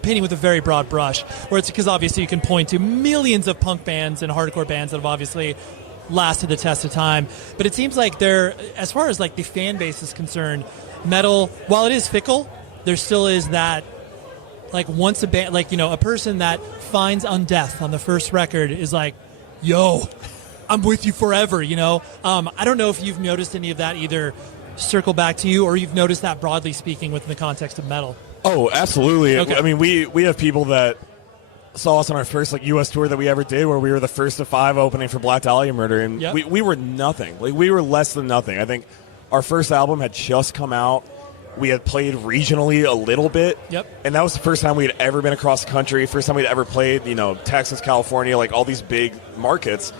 painting with a very broad brush, where it's because obviously you can point to millions of punk bands and hardcore bands that have obviously lasted the test of time. But it seems like as far as like the fan base is concerned, metal, while it is fickle, there still is that, like once a band, like, a person that finds Undeath on the first record is like, yo, I'm with you forever, I don't know if you've noticed any of that either circle back to you, or you've noticed that broadly speaking within the context of metal. Oh, absolutely. Okay. I mean, we have people that saw us on our first like U.S. tour that we ever did, where we were the first of 5 opening for Black Dahlia Murder, and we were nothing. Like we were less than nothing. I think our first album had just come out. We had played regionally a little bit, and that was the first time we had ever been across the country. First time we'd ever played, Texas, California, like all these big markets,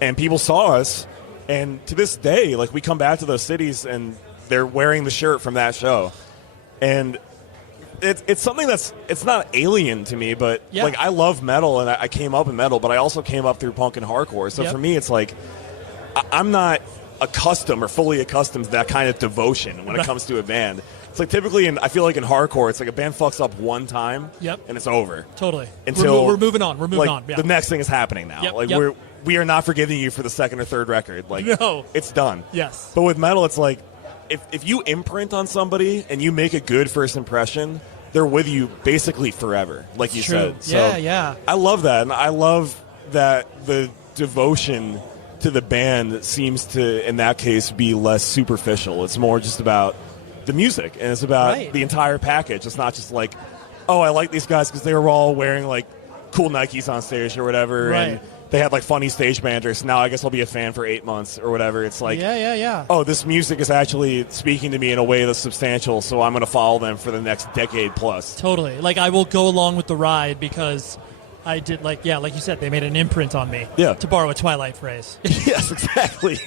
and people saw us. And to this day, like we come back to those cities, and they're wearing the shirt from that show, and it's something it's not alien to me, but like I love metal and I came up in metal, but I also came up through punk and hardcore. So for me, it's like I'm not accustomed or fully accustomed to that kind of devotion when it comes to a band. It's like typically, I feel like in hardcore, it's like a band fucks up one time and it's over. Totally. Until we're moving on. We're moving on. Yeah. The next thing is happening now. We are not forgiving you for the second or third record. Like no, it's done. Yes. But with metal, it's like, if you imprint on somebody and you make a good first impression, they're with you basically forever, like you said. So yeah. I love that, and I love that the devotion to the band seems to, in that case, be less superficial. It's more just about the music, and it's about the entire package. It's not just like, oh, I like these guys because they were all wearing like cool Nikes on stage or whatever, and they had like funny stage banners. Now I guess I'll be a fan for 8 months or whatever. It's like, oh, this music is actually speaking to me in a way that's substantial, so I'm going to follow them for the next decade plus. Totally. Like I will go along with the ride because I did like you said, they made an imprint on me. Yeah. To borrow a Twilight phrase. Yes, exactly.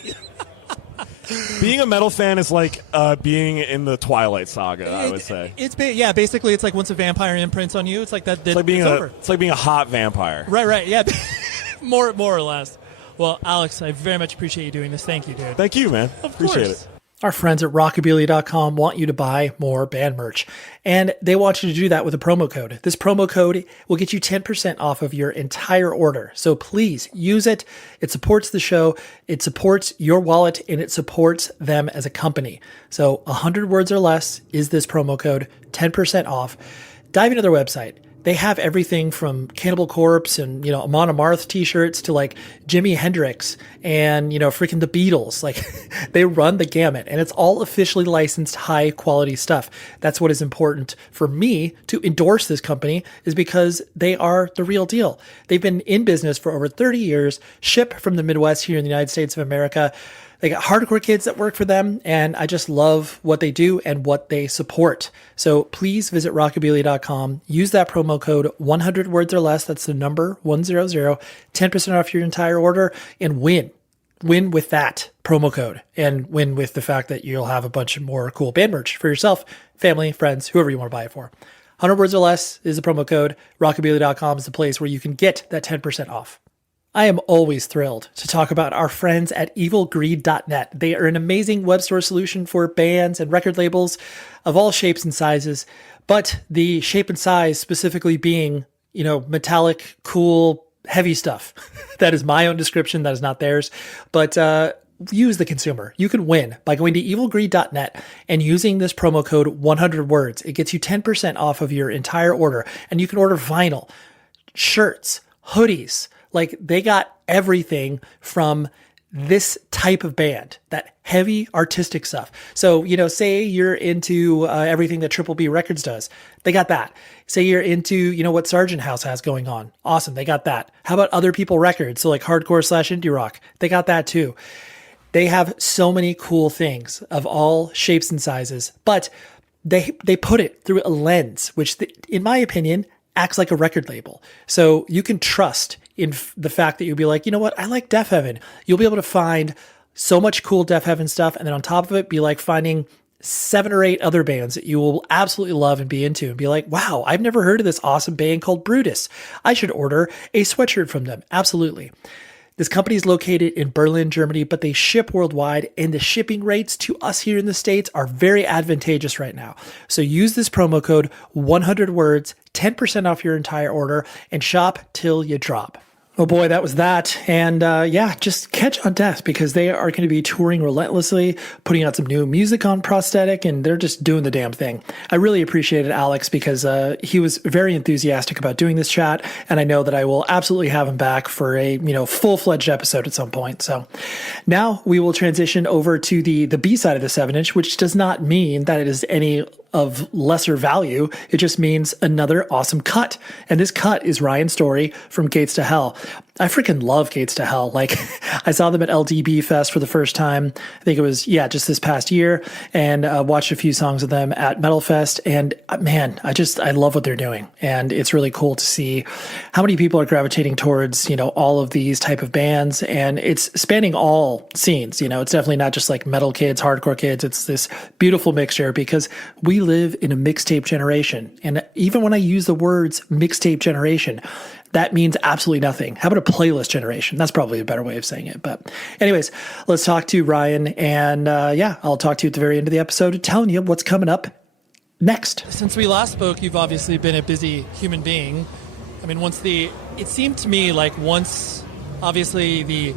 Being a metal fan is like being in the Twilight Saga, I would say. Basically it's like once a vampire imprints on you, it's like that. It's like being over. It's like being a hot vampire. Right, yeah. More or less. Well, Alex, I very much appreciate you doing this. Thank you, dude. Thank you, man. Appreciate course. it. Our friends at rockabilly.com want you to buy more band merch, and they want you to do that with a promo code. This promo code will get you 10% off of your entire order. So please use it. It supports the show. It supports your wallet, and it supports them as a company. So 100 words or less is this promo code, 10% off. Dive into their website. They have everything from Cannibal Corpse and, Amon Amarth t-shirts to like Jimi Hendrix and, freaking the Beatles. Like they run the gamut, and it's all officially licensed high quality stuff. That's what is important for me to endorse this company, is because they are the real deal. They've been in business for over 30 years, ship from the Midwest here in the United States of America. They got hardcore kids that work for them, and I just love what they do and what they support. So please visit rockabilly.com. Use that promo code 100 words or less. That's the number 100, 10% off your entire order, and win. Win with that promo code, and win with the fact that you'll have a bunch of more cool band merch for yourself, family, friends, whoever you want to buy it for. 100 words or less is the promo code. Rockabilly.com is the place where you can get that 10% off. I am always thrilled to talk about our friends at evilgreed.net. They are an amazing web store solution for bands and record labels of all shapes and sizes, but the shape and size specifically being, metallic, cool, heavy stuff. That is my own description. That is not theirs. But use the consumer. You can win by going to evilgreed.net and using this promo code 100 words. It gets you 10% off of your entire order, and you can order vinyl, shirts, hoodies. Like they got everything from this type of band, that heavy artistic stuff. So, say you're into everything that Triple B Records does. They got that. Say you're into, what Sargent House has going on. Awesome. They got that. How about Other People Records? So like hardcore / indie rock. They got that too. They have so many cool things of all shapes and sizes, but they put it through a lens, which in my opinion, acts like a record label. So you can trust in the fact that you'll be like, I like Def Heaven. You'll be able to find so much cool Def Heaven stuff. And then on top of it, be like finding 7 or 8 other bands that you will absolutely love and be into, and be like, wow, I've never heard of this awesome band called Brutus. I should order a sweatshirt from them. Absolutely. This company is located in Berlin, Germany, but they ship worldwide, and the shipping rates to us here in the States are very advantageous right now. So use this promo code 100 words, 10% off your entire order, and shop till you drop. Oh boy, that was that. And just catch on death, because they are going to be touring relentlessly, putting out some new music on Prosthetic, and they're just doing the damn thing. I really appreciated Alex, because he was very enthusiastic about doing this chat, and I know that I will absolutely have him back for a full-fledged episode at some point. So now we will transition over to the B side of the 7-inch, which does not mean that it is any of lesser value. It just means another awesome cut. And this cut is Ryan Storey from Gates to Hell. I freaking love Gates to Hell. Like, I saw them at LDB Fest for the first time. I think it was, just this past year, and watched a few songs of them at Metal Fest. And man, I love what they're doing. And it's really cool to see how many people are gravitating towards, all of these type of bands. And it's spanning all scenes. It's definitely not just like metal kids, hardcore kids. It's this beautiful mixture, because we live in a mixtape generation. And even when I use the words mixtape generation, that means absolutely nothing. How about a playlist generation? That's probably a better way of saying it. But anyways, let's talk to Ryan. And I'll talk to you at the very end of the episode, telling you what's coming up next. Since we last spoke, you've obviously been a busy human being. I mean, it seemed to me like once, obviously, the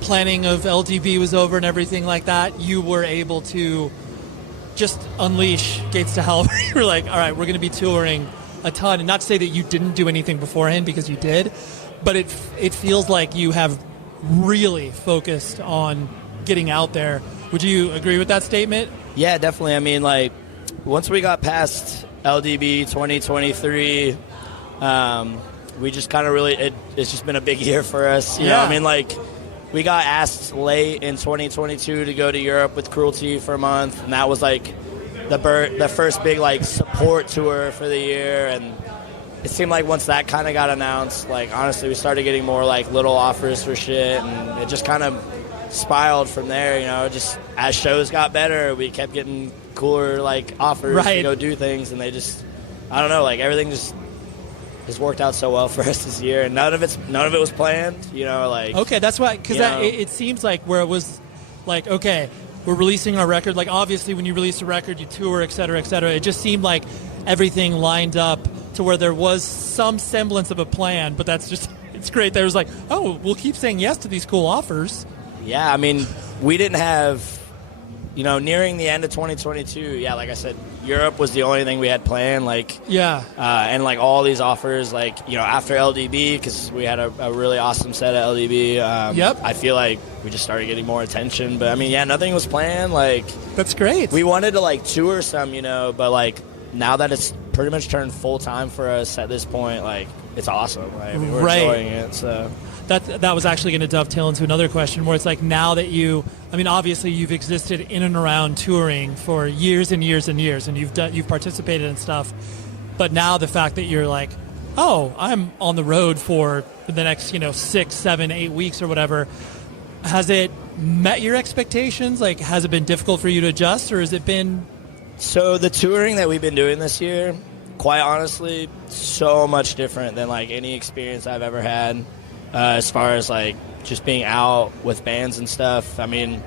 planning of LDB was over and everything like that, you were able to just unleash Gates to Hell. You were like, all right, we're going to be touring a ton. And not to say that you didn't do anything beforehand, because you did, but it feels like you have really focused on getting out there. Would you agree with that statement? Yeah, definitely. I mean, like, once we got past LDB 2023, we just kind of really, it's just been a big year for us. You know, I mean, like, we got asked late in 2022 to go to Europe with Cruelty for a month, and that was like the first big like support tour for the year. And it seemed like once that kind of got announced, like honestly, we started getting more like little offers for shit, and it just kind of spiraled from there. Just as shows got better, we kept getting cooler like offers to go do things, and they just, I don't know, like everything just worked out so well for us this year, and none of it was planned. Okay, that's why, because it seems like where it was like, okay, we're releasing our record. Like, obviously, when you release a record, you tour, et cetera, et cetera. It just seemed like everything lined up to where there was some semblance of a plan, but that's just, it's great. There was like, oh, we'll keep saying yes to these cool offers. Yeah, I mean, we didn't have nearing the end of 2022, yeah, like I said, Europe was the only thing we had planned, like, and like all these offers, like, after LDB, because we had a really awesome set at LDB. I feel like we just started getting more attention, but I mean, yeah, nothing was planned. Like, that's great. We wanted to like tour some, but like now that it's pretty much turned full time for us at this point, like, it's awesome. Right? I mean, we're enjoying it. So that was actually going to dovetail into another question, where it's like, now that obviously you've existed in and around touring for years and years and years, and you've participated in stuff, but now the fact that you're like, oh, I'm on the road for the next 6, 7, 8 weeks or whatever, has it met your expectations? Like, has it been difficult for you to adjust, or has it been? So the touring that we've been doing this year, quite honestly, so much different than like any experience I've ever had. As far as like just being out with bands and stuff, I mean,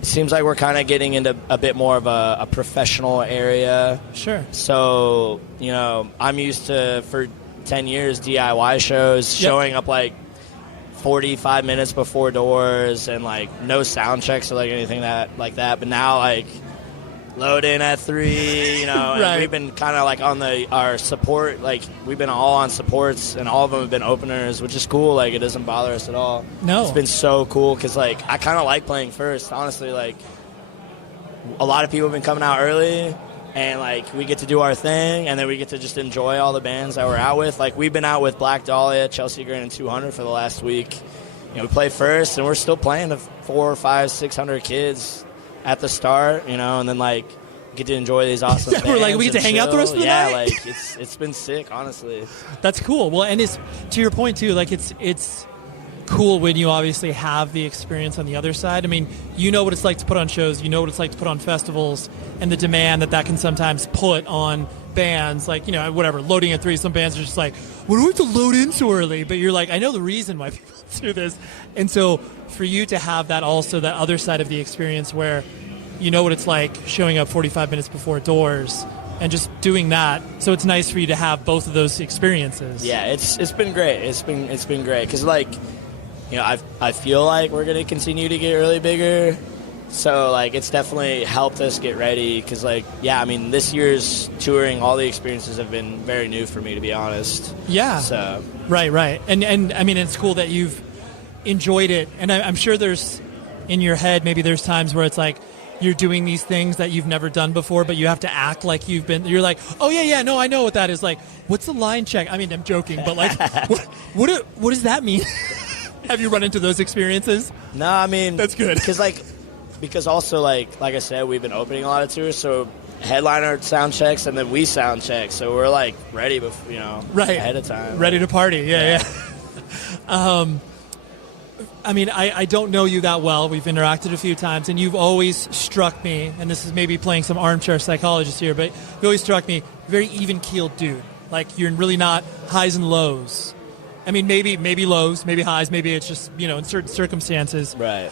it seems like we're kind of getting into a bit more of a professional area. Sure. So, I'm used to, for 10 years, DIY shows, showing up like 45 minutes before doors and like no sound checks or like anything like that. But now, like, load in at 3, right. And we've been kind of like on our support, like we've been all on supports, and all of them have been openers, which is cool. Like, it doesn't bother us at all. No, it's been so cool because like I kind of like playing first, honestly. Like, a lot of people have been coming out early, and like we get to do our thing, and then we get to just enjoy all the bands that we're out with. Like, we've been out with Black Dahlia, Chelsea Grin, and 200 for the last week. We play first, and we're still playing to 400, 500, 600 kids at the start, and then like get to enjoy these awesome bands. We're like, we get to hang out the rest of the night. Yeah, like it's been sick, honestly. That's cool. Well, and it's, to your point too, like it's cool when you obviously have the experience on the other side. I mean, you know what it's like to put on shows, you know what it's like to put on festivals, and the demand that can sometimes put on bands, like, whatever, loading at 3, some bands are just like, what do we have to load in so early? But you're like, I know the reason why people do this. And so for you to have that also, that other side of the experience where you know what it's like showing up 45 minutes before doors and just doing that, so it's nice for you to have both of those experiences. Yeah, it's been great. It's been great because, like, I feel like we're going to continue to get really bigger. So, like, it's definitely helped us get ready because, like, yeah, I mean, this year's touring, all the experiences have been very new for me, to be honest. Yeah. So. Right. And I mean, it's cool that you've enjoyed it. And I'm sure there's, in your head, maybe there's times where it's like you're doing these things that you've never done before, but you have to act like you're like, oh, yeah, no, I know what that is. Like, what's the line check? I mean, I'm joking, but, like, what does that mean? Have you run into those experiences? No, I mean. That's good. Because also, like I said, we've been opening a lot of tours, so headliner sound checks, and then we sound check, so we're like ready before, right, ahead of time. Ready to party, yeah. I mean, I don't know you that well. We've interacted a few times, and you've always struck me, and this is maybe playing some armchair psychologist here, but you always struck me very even-keeled dude. Like, you're really not highs and lows. I mean, maybe lows, maybe highs, maybe it's just, in certain circumstances. Right.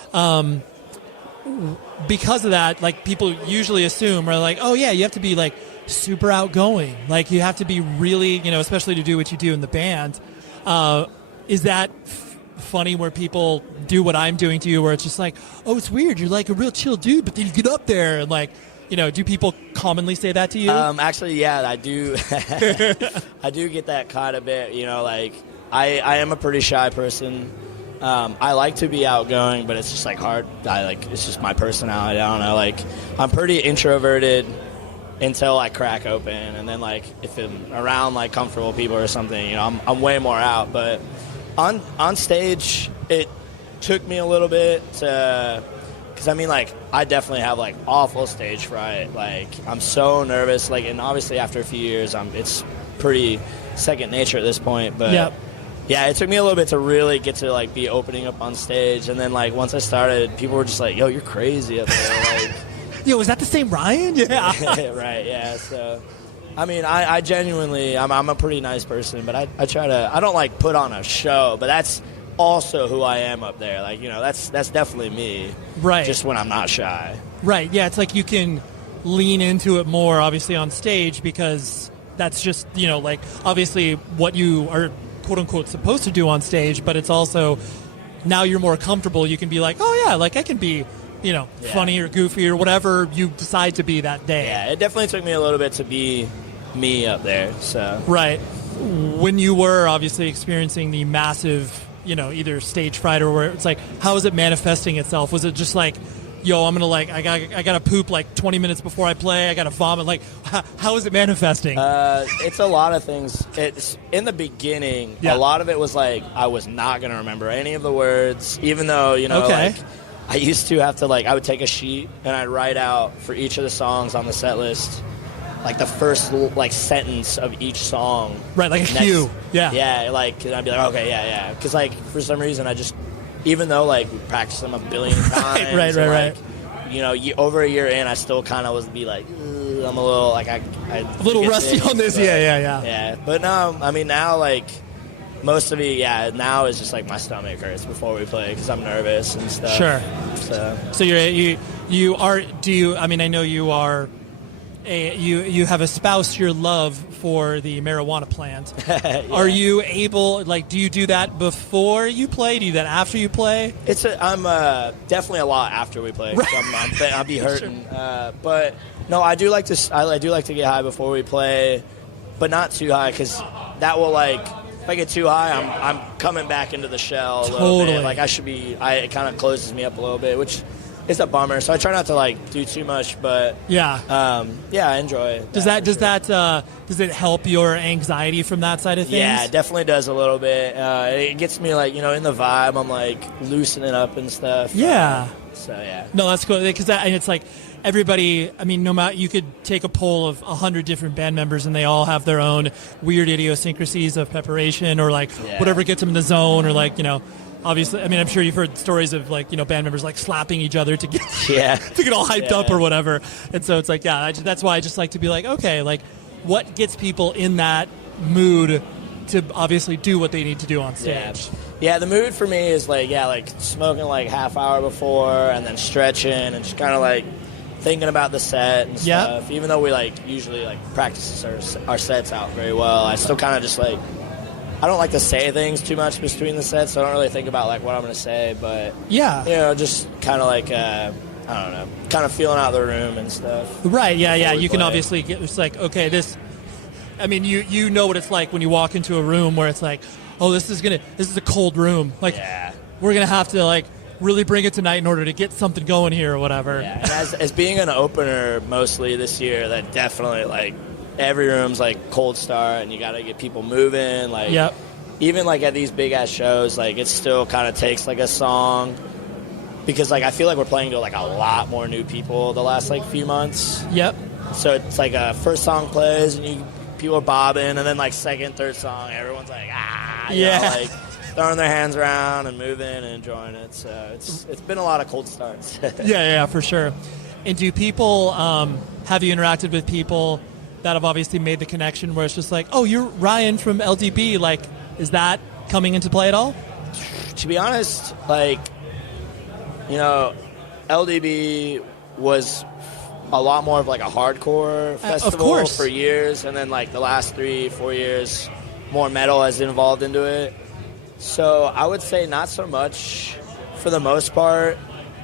Because of that, like, people usually assume, or like, oh yeah, you have to be like super outgoing, like you have to be really, especially to do what you do in the band. Is that funny where people do what I'm doing to you, where it's just like, oh, it's weird, you're like a real chill dude, but then you get up there and like, do people commonly say that to you? Actually, yeah, I do. I do get that kind of bit, like I am a pretty shy person. I like to be outgoing, but it's just like hard. It's just my personality. I don't know. Like, I'm pretty introverted until I crack open, and then like if I'm around like comfortable people or something, I'm way more out. But on stage, it took me a little bit to, because I mean, like, I definitely have like awful stage fright. Like, I'm so nervous. Like, and obviously after a few years, it's pretty second nature at this point. But. Yep. Yeah, it took me a little bit to really get to, like, be opening up on stage. And then, like, once I started, people were just like, yo, you're crazy up there. Like, yo, is that the same Ryan? Yeah. Right, yeah. So, I mean, I genuinely, I'm a pretty nice person, but I try to, I don't, like, put on a show. But that's also who I am up there. Like, that's definitely me. Right. Just when I'm not shy. Right, yeah. It's like you can lean into it more, obviously, on stage because that's just, like, obviously what you are quote-unquote supposed to do on stage, but it's also, now you're more comfortable, you can be like, oh yeah, like I can be funny or goofy or whatever you decide to be that day. Yeah, it definitely took me a little bit to be me up there. So right. When you were obviously experiencing the massive, either stage fright or where it's like, how is it manifesting itself? Was it just like, yo, I'm gonna I gotta poop 20 minutes before I play. I gotta vomit. How is it manifesting? It's a lot of things. It's in the beginning. A lot of it was I was not gonna remember any of the words, even though okay. I used to have to I would take a sheet and I'd write out for each of the songs on the set list the first sentence of each song. Right, like a cue. Yeah. Yeah, and I'd be like, okay, yeah. Because for some reason I just, even though we practiced them a billion times. right. Over a year in, I still kind of I'm a little a little rusty on this. But, yeah. Yeah, but no, I mean now most of it, now is just my stomach hurts before we play because I'm nervous and stuff. Sure. So you are. Do you? I mean, I know you are. You have espoused your love for the marijuana plant. Yeah. Are you able, do you do that before you play? Do you do that after you play? I'm definitely a lot after we play. Right. I'll be hurting. Sure. But no, I do like to get high before we play, but not too high because that will if I get too high, I'm coming back into the shell a little bit. It kind of closes me up a little bit, which is a bummer. So I try not to do too much, but I enjoy it. Does it help your anxiety from that side of things? Yeah, it definitely does a little bit. It gets me in the vibe. I'm loosening up and stuff. Yeah. So yeah. No, that's cool because it's everybody. I mean, no matter, you could take a poll of 100 different band members and they all have their own weird idiosyncrasies of preparation or whatever gets them in the zone or obviously, I mean, I'm sure you've heard stories of band members slapping each other to get to get all hyped up or whatever. And so it's that's why I just like to be okay, what gets people in that mood to obviously do what they need to do on stage. Yeah, the mood for me is smoking half hour before and then stretching and just kind of thinking about the set and stuff. Even though we usually practice our sets out very well, I still kind of just I don't like to say things too much between the sets, so I don't really think about what I'm going to say, but just kind of I don't know, kind of feeling out the room and stuff. Right, yeah. You can obviously get, it's okay, this, I mean, you know what it's like when you walk into a room where it's this is a cold room. We're going to have to really bring it tonight in order to get something going here or whatever. Yeah, and as being an opener mostly this year, that definitely every room's cold start and you got to get people moving. Even at these big ass shows, it still kind of takes a song because I feel we're playing to a lot more new people the last few months. Yep. So it's first song plays and people are bobbing and then second, third song, everyone's throwing their hands around and moving and enjoying it. So it's been a lot of cold starts. yeah, for sure. And do people have you interacted with people that have obviously made the connection where it's just oh, you're Ryan from LDB? Is that coming into play at all? To be honest, LDB was a lot more of a hardcore festival for years, and then the last 3-4 years, more metal has involved into it. So I would say not so much for the most part,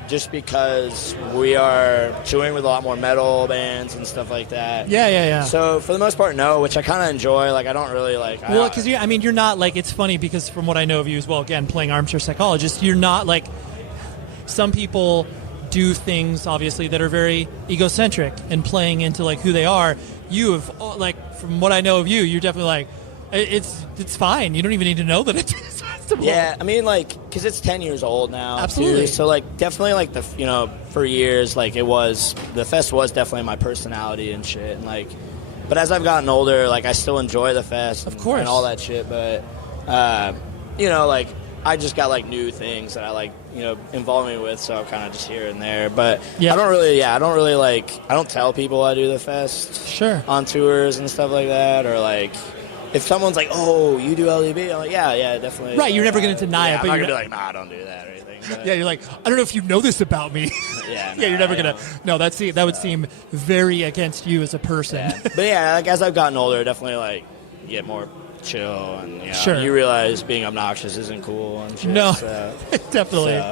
just because we are touring with a lot more metal bands and stuff like that. Yeah. So for the most part, no, which I kind of enjoy. I don't really Well, because you're not it's funny because from what I know of you as well, again, playing armchair psychologist, you're not some people do things obviously that are very egocentric and playing into who they are. You have from what I know of you, you're definitely it's fine. You don't even need to know that it's festival. Yeah, I mean because it's 10 years old now. Absolutely. Too. So definitely for years the fest was definitely my personality and shit and but as I've gotten older I still enjoy the fest of course and all that shit, but I just got new things that I involve me with, so I'm kind of just here and there. But I don't really I don't tell people I do the fest on tours and stuff like that, or if someone's oh, you do LDB, I'm yeah, definitely. Right, you're never going to deny it. But I'm not going to be nah, I don't do that or anything. But yeah, you're I don't know if you know this about me. Yeah, you're never going to. No, that would seem very against you as a person. Yeah. But yeah, as I've gotten older, definitely get more chill and you realize being obnoxious isn't cool and shit. No, so, definitely.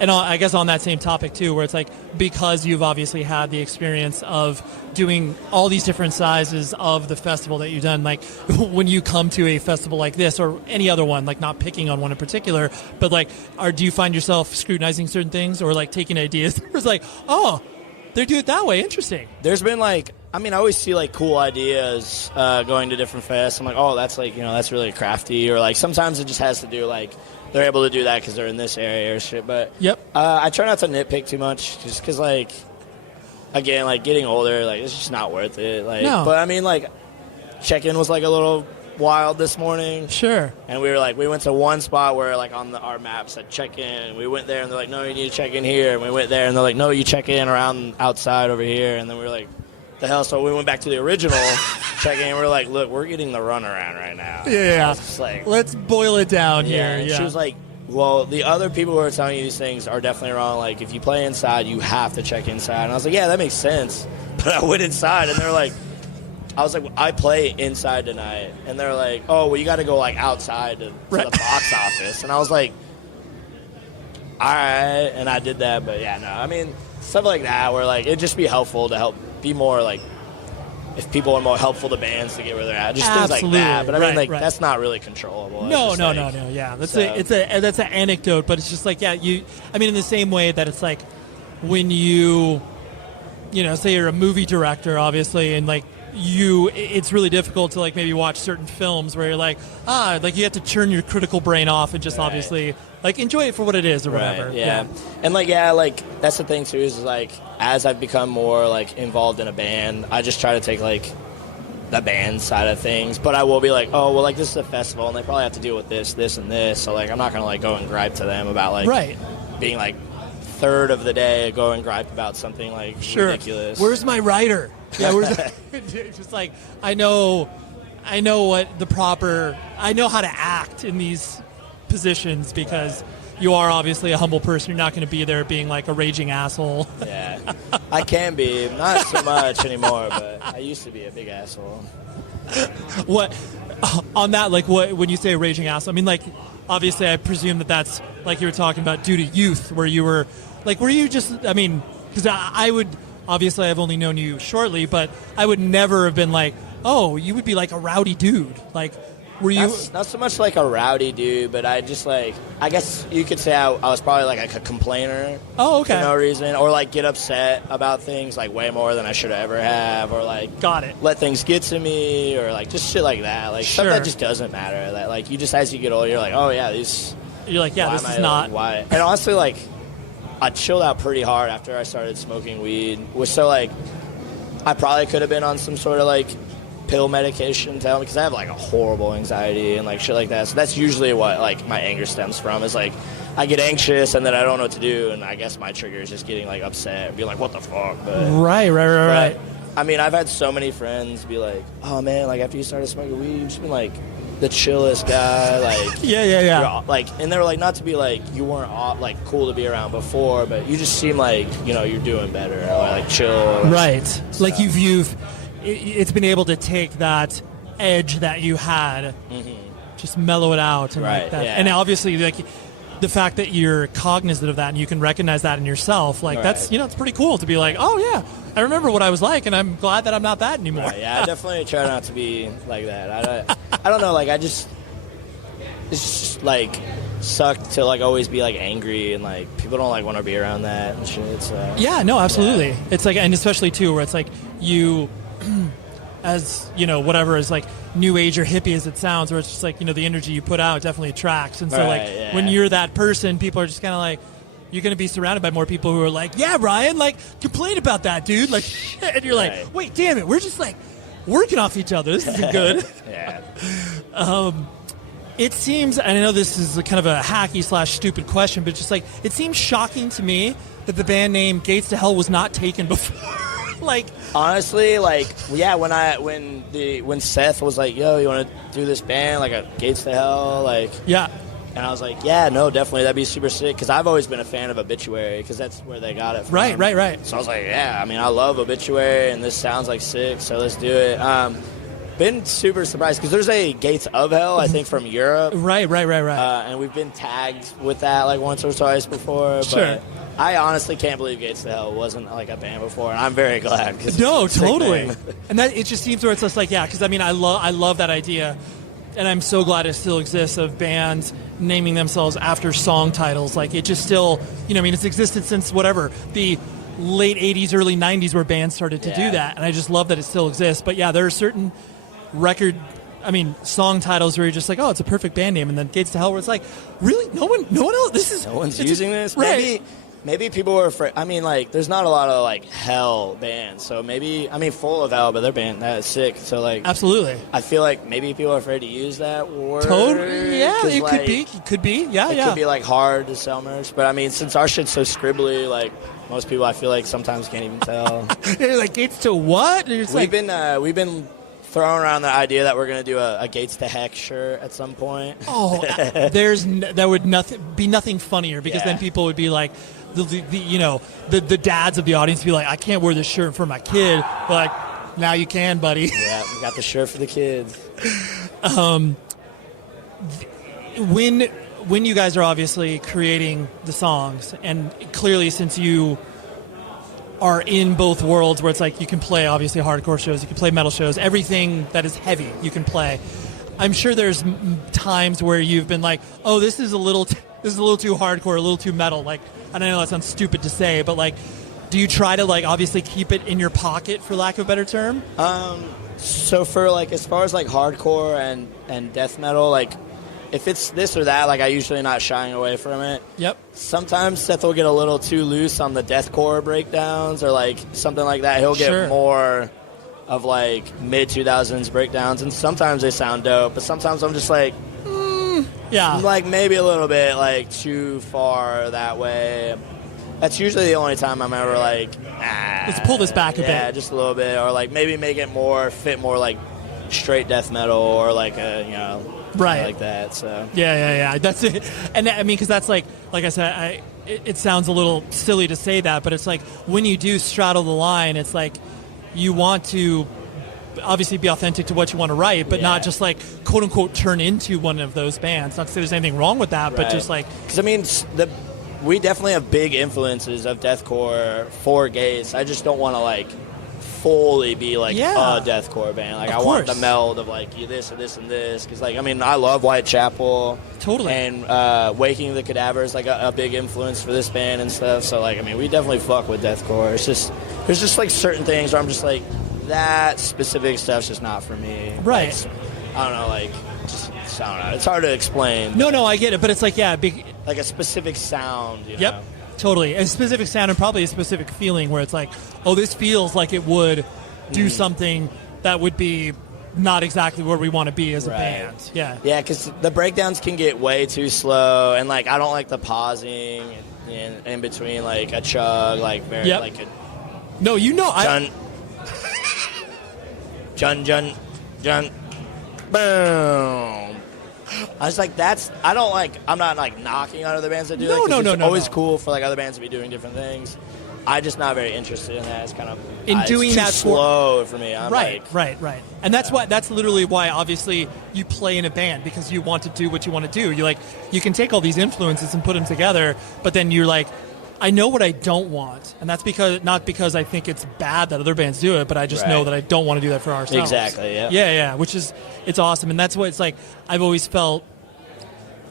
And I guess on that same topic too, where it's like, because you've obviously had the experience of doing all these different sizes of the festival that you've done, like when you come to a festival like this or any other one, like not picking on one in particular, but like, do you find yourself scrutinizing certain things or like taking ideas? It's like, oh, they do it that way. Interesting. There's been like, I mean, I always see like cool ideas going to different fests. I'm like, oh, that's like, that's really crafty. Or like sometimes it just has to do like, they're able to do that because they're in this area or shit. But I try not to nitpick too much just because, like, again, like, getting older, like, it's just not worth it. Like, no. But, I mean, like, check-in was, like, a little wild this morning. Sure. And we went to one spot where, like, on our map said check-in. And we went there, and they're like, no, you need to check in here. And we went there, and they're like, no, you check in around outside over here. And then we were like, the hell? So we went back to the original check-in, and we were like, look, we're getting the runaround right now. Yeah. Like, let's boil it down here. Yeah. She was like, well, the other people who are telling you these things are definitely wrong. Like, if you play inside, you have to check inside. And I was like, yeah, that makes sense. But I went inside, and they're like, I was like, I play inside tonight. And they're like, oh, well, you got to go, like, outside to the box office. And I was like, all right. And I did that. But, yeah, no. I mean, stuff like that where, like, it'd just be helpful to help be more, like, if people are more helpful to bands to get where they're at. Just things like that. But, I mean, like, that's not really controllable. No. Yeah, that's an anecdote. But it's just like, yeah, I mean, in the same way that it's like when you say you're a movie director, obviously, and, like, it's really difficult to like maybe watch certain films where you're like you have to turn your critical brain off and just obviously like enjoy it for what it is or whatever. Yeah. And like that's the thing too is like as I've become more like involved in a band, I just try to take like the band side of things, but I will be like, oh well, like this is a festival and they probably have to deal with this and this, so like I'm not gonna like go and gripe to them about like being like third of the day go and gripe about something like ridiculous. Where's my writer? Yeah, it's just like I know what I know how to act in these positions because you are obviously a humble person. You're not going to be there being like a raging asshole. Yeah, I can be, not so much anymore, but I used to be a big asshole. What on that? Like, what when you say a raging asshole? I mean, like, obviously, I presume that's like you were talking about due to youth, where you were like, were you just? I mean, because I would. Obviously, I've only known you shortly, but I would never have been like, oh, you would be like a rowdy dude. Like, were you? Not so much like a rowdy dude, but I just like, I guess you could say I was probably like a complainer. Oh, okay. For no reason. Or like get upset about things like way more than I should ever have. Or like, got it. Let things get to me or like just shit like that. Like stuff that just doesn't matter. That like you just, as you get older, you're like, oh yeah, these. You're like, yeah, this is not. Why? And honestly, like, I chilled out pretty hard after I started smoking weed. So, like, I probably could have been on some sort of, like, pill medication to help me because I have, like, a horrible anxiety and, like, shit like that. So that's usually what, like, my anger stems from is, like, I get anxious and then I don't know what to do, and I guess my trigger is just getting, like, upset and being like, what the fuck? But, right. I mean, I've had so many friends be like, oh, man, like, after you started smoking weed, you've just been, like, the chillest guy, like yeah. Like, and they were like, not to be like you weren't like cool to be around before, but you just seem like you're doing better, or like chill, right? Stuff. Like it's been able to take that edge that you had, just mellow it out, and like that. And obviously, like the fact that you're cognizant of that and you can recognize that in yourself, like that's it's pretty cool to be like, oh yeah, I remember what I was like, and I'm glad that I'm not that anymore. Right, yeah, I definitely try not to be like that. I don't know, like it's just like sucked to like always be like angry and like people don't like want to be around that and shit. So yeah, no, absolutely. It's like, and especially too where it's like you, as whatever is like new age or hippie as it sounds, where it's just like the energy you put out definitely attracts, and so when you're that person, people are just kind of like. You're going to be surrounded by more people who are like, yeah, Ryan, like, complain about that, dude. Like, shit. And you're like, wait, damn it. We're just, like, working off each other. This isn't good. It seems, and I know this is kind of a hacky / stupid question, but just, like, it seems shocking to me that the band name Gates to Hell was not taken before. Like, honestly, like, yeah, when Seth was like, yo, you want to do this band, like, a Gates to Hell? Like, yeah. And I was like, yeah, no, definitely, that'd be super sick, because I've always been a fan of Obituary, because that's where they got it from. Right. So I was like, yeah, I mean, I love Obituary, and this sounds like sick, so let's do it. been super surprised because there's a Gates of Hell, I think, from Europe. Right. And we've been tagged with that like once or twice before. Sure. But I honestly can't believe Gates of Hell wasn't like a band before, and I'm very glad. No, totally. And that it just seems where it's just like, yeah, because I mean, I love that idea, and I'm so glad it still exists of bands naming themselves after song titles. Like it just still, I mean, it's existed since whatever the late 80s, early 90s where bands started to do that, and I just love that it still exists. But yeah, there are certain song titles where you're just like, oh, it's a perfect band name, and then Gates to Hell where it's like, really? No one else? No one's using this? Right. Maybe people were afraid. I mean, like, there's not a lot of, like, Hell bands. So maybe, Full of Hell, but their band, that is sick. So, like... Absolutely. I feel like maybe people are afraid to use that word. Totally. Yeah, it like, could be. Yeah, It could be, like, hard to sell merch. But, I mean, since our shit's so scribbly, like, most people, I feel like, sometimes can't even tell. They're like, Gates to what? We've been throwing around the idea that we're going to do a Gates to Heck shirt at some point. Oh, that would be nothing funnier because then people would be like... The dads of the audience be like, I can't wear this shirt for my kid. But like, now you can, buddy. Yeah, we got the shirt for the kids. When you guys are obviously creating the songs, and clearly since you are in both worlds where it's like you can play obviously hardcore shows, you can play metal shows, everything that is heavy you can play. I'm sure there's times where you've been like, oh, this is a little too hardcore, a little too metal. Like, and I know that sounds stupid to say, but like, do you try to like obviously keep it in your pocket, for lack of a better term? So for like as far as like hardcore and death metal, like if it's this or that, like I usually not shying away from it. Yep. Sometimes Seth will get a little too loose on the deathcore breakdowns or like something like that. He'll get more of like mid 2000s breakdowns, and sometimes they sound dope, but sometimes I'm just like. Yeah. Like maybe a little bit like too far that way. That's usually the only time I'm ever like, let's pull this back a bit. Yeah, just a little bit. Or like maybe make it fit more like straight death metal or like right like that. So yeah. That's it. And I mean, because that's like I said, it sounds a little silly to say that, but it's like when you do straddle the line, it's like you want to obviously be authentic to what you want to write, but not just like quote unquote turn into one of those bands. Not to say there's anything wrong with that, but just like because I mean we definitely have big influences of deathcore for Gates. I just don't want to like fully be like a deathcore band. Like I want the meld of like this and this and this because like I mean I love Whitechapel totally, and Waking the Cadaver is like a big influence for this band and stuff. So like I mean we definitely fuck with deathcore. It's just there's just like certain things where I'm just like. That specific stuff's just not for me. Right. Like, I don't know, like, just, I don't know. It's hard to explain. No, I get it, but it's like, like a specific sound, you know? Totally. A specific sound and probably a specific feeling where it's like, oh, this feels like it would do something that would be not exactly where we want to be as a band. Yeah. Yeah, because the breakdowns can get way too slow, and, like, I don't like the pausing in between, like, a chug, like, very, like a... No, Jun, boom. I was like, I'm not like knocking on other bands that do that. No. It's always cool for like other bands to be doing different things. I'm just not very interested in that. It's kind of doing that slow for me. I'm right. And that's literally why obviously you play in a band because you want to do what you want to do. You can take all these influences and put them together, but then you're like, I know what I don't want, and that's not because I think it's bad that other bands do it, but I just know that I don't want to do that for ourselves. Exactly, yeah. Yeah, which is, it's awesome, and that's what it's like, I've always felt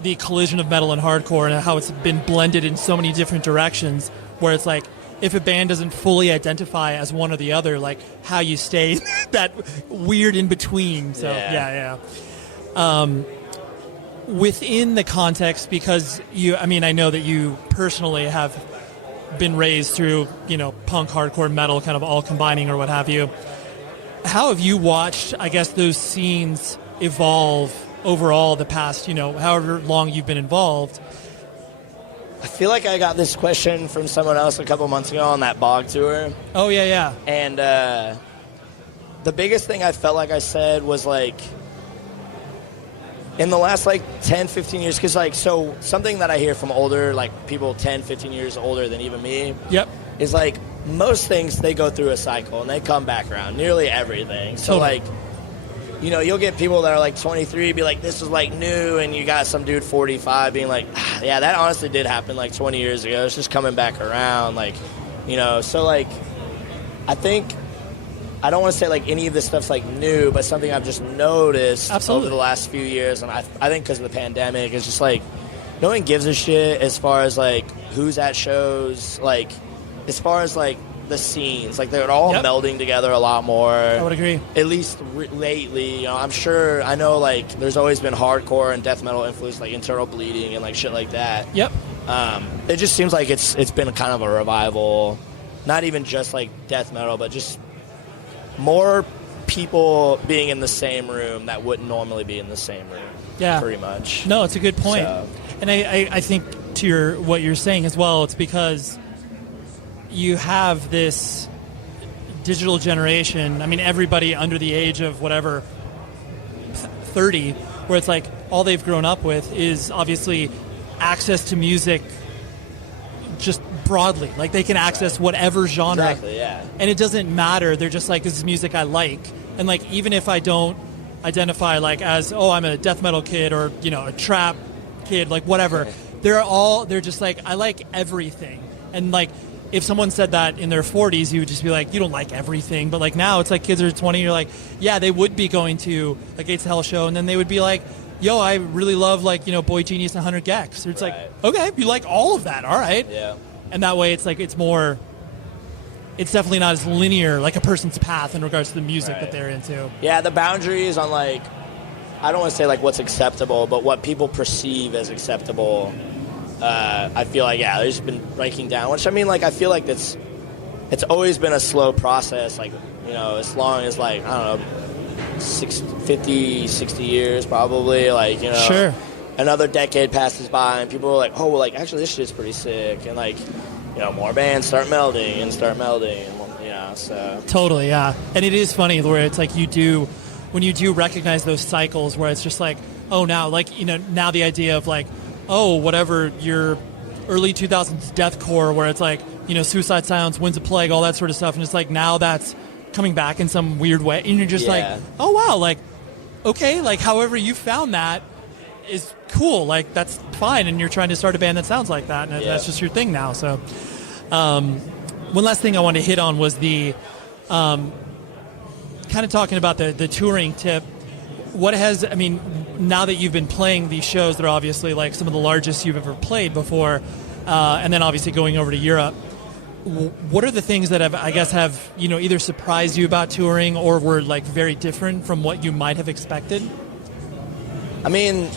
the collision of metal and hardcore and how it's been blended in so many different directions, where it's like, if a band doesn't fully identify as one or the other, like how you stay that weird in between. So, yeah. Within the context, because I know that you personally have been raised through, punk, hardcore, metal, kind of all combining or what have you. How have you watched, I guess, those scenes evolve overall the past, however long you've been involved? I feel like I got this question from someone else a couple months ago on that Bog tour. Oh, yeah. And the biggest thing I felt like I said was like, in the last, 10, 15 years, because, so something that I hear from older, people 10, 15 years older than even me, is, most things, they go through a cycle, and they come back around, nearly everything. So, you know, you'll get people that are like 23 be like, this is like new, and you got some dude 45 being like, yeah, that honestly did happen like 20 years ago. It's just coming back around, like, you know. So like, I think, I don't want to say like any of this stuff's like new, but something I've just noticed over the last few years, and I think because of the pandemic, is just like, no one gives a shit as far as like who's at shows, like as far as like the scenes, like they're all melding together a lot more. I would agree. At least lately, you know, I know like there's always been hardcore and death metal influence, like Internal Bleeding and like shit like that. Yep. It just seems like it's been kind of a revival, not even just like death metal, but just more people being in the same room that wouldn't normally be in the same room. Yeah. Pretty much. No, it's a good point. So. And I think to what you're saying as well, it's because you have this digital generation. I mean, everybody under the age of whatever 30, where it's like all they've grown up with is obviously access to music just broadly. Like they can access whatever genre. Exactly, yeah. And it doesn't matter. They're just like, this is music I like. And like, even if I don't identify like as, oh, I'm a death metal kid or, you know, a trap kid, like whatever, they're just like, I like everything. And like, if someone said that in their 40s, you would just be like, you don't like everything. But like now it's like kids are 20, you're like, yeah, they would be going to a Gates of Hell show, and then they would be like, yo, I really love like, you know, Boy Genius and 100 Gex. Or it's like, okay, you like all of that, all right. Yeah. And that way it's like, it's definitely not as linear, like a person's path in regards to the music that they're into. Yeah, the boundaries on like, I don't want to say like what's acceptable, but what people perceive as acceptable, I feel like, yeah, there's been breaking down, which I mean, like, I feel like it's always been a slow process, like, you know, as long as like, I don't know, 50, 60 years probably, like, you know. Sure. Another decade passes by and people are like, oh, well, like, actually this shit's pretty sick. And like, you know, more bands start melding, you know, so. Totally, yeah. And it is funny where it's like when you do recognize those cycles where it's just like, oh, now, like, you know, now the idea of like, oh, whatever, your early 2000s deathcore where it's like, you know, Suicide Silence, Winds of Plague, all that sort of stuff. And it's like now that's coming back in some weird way. And you're just like, oh, wow, like, okay, like however you found that is cool. Like, that's fine. And you're trying to start a band that sounds like that. And that's just your thing now. So one last thing I wanted to hit on was the kind of talking about the touring tip. What has, I mean, now that you've been playing these shows that are obviously like some of the largest you've ever played before, and then obviously going over to Europe, what are the things that have, you know, either surprised you about touring or were like very different from what you might have expected? I mean,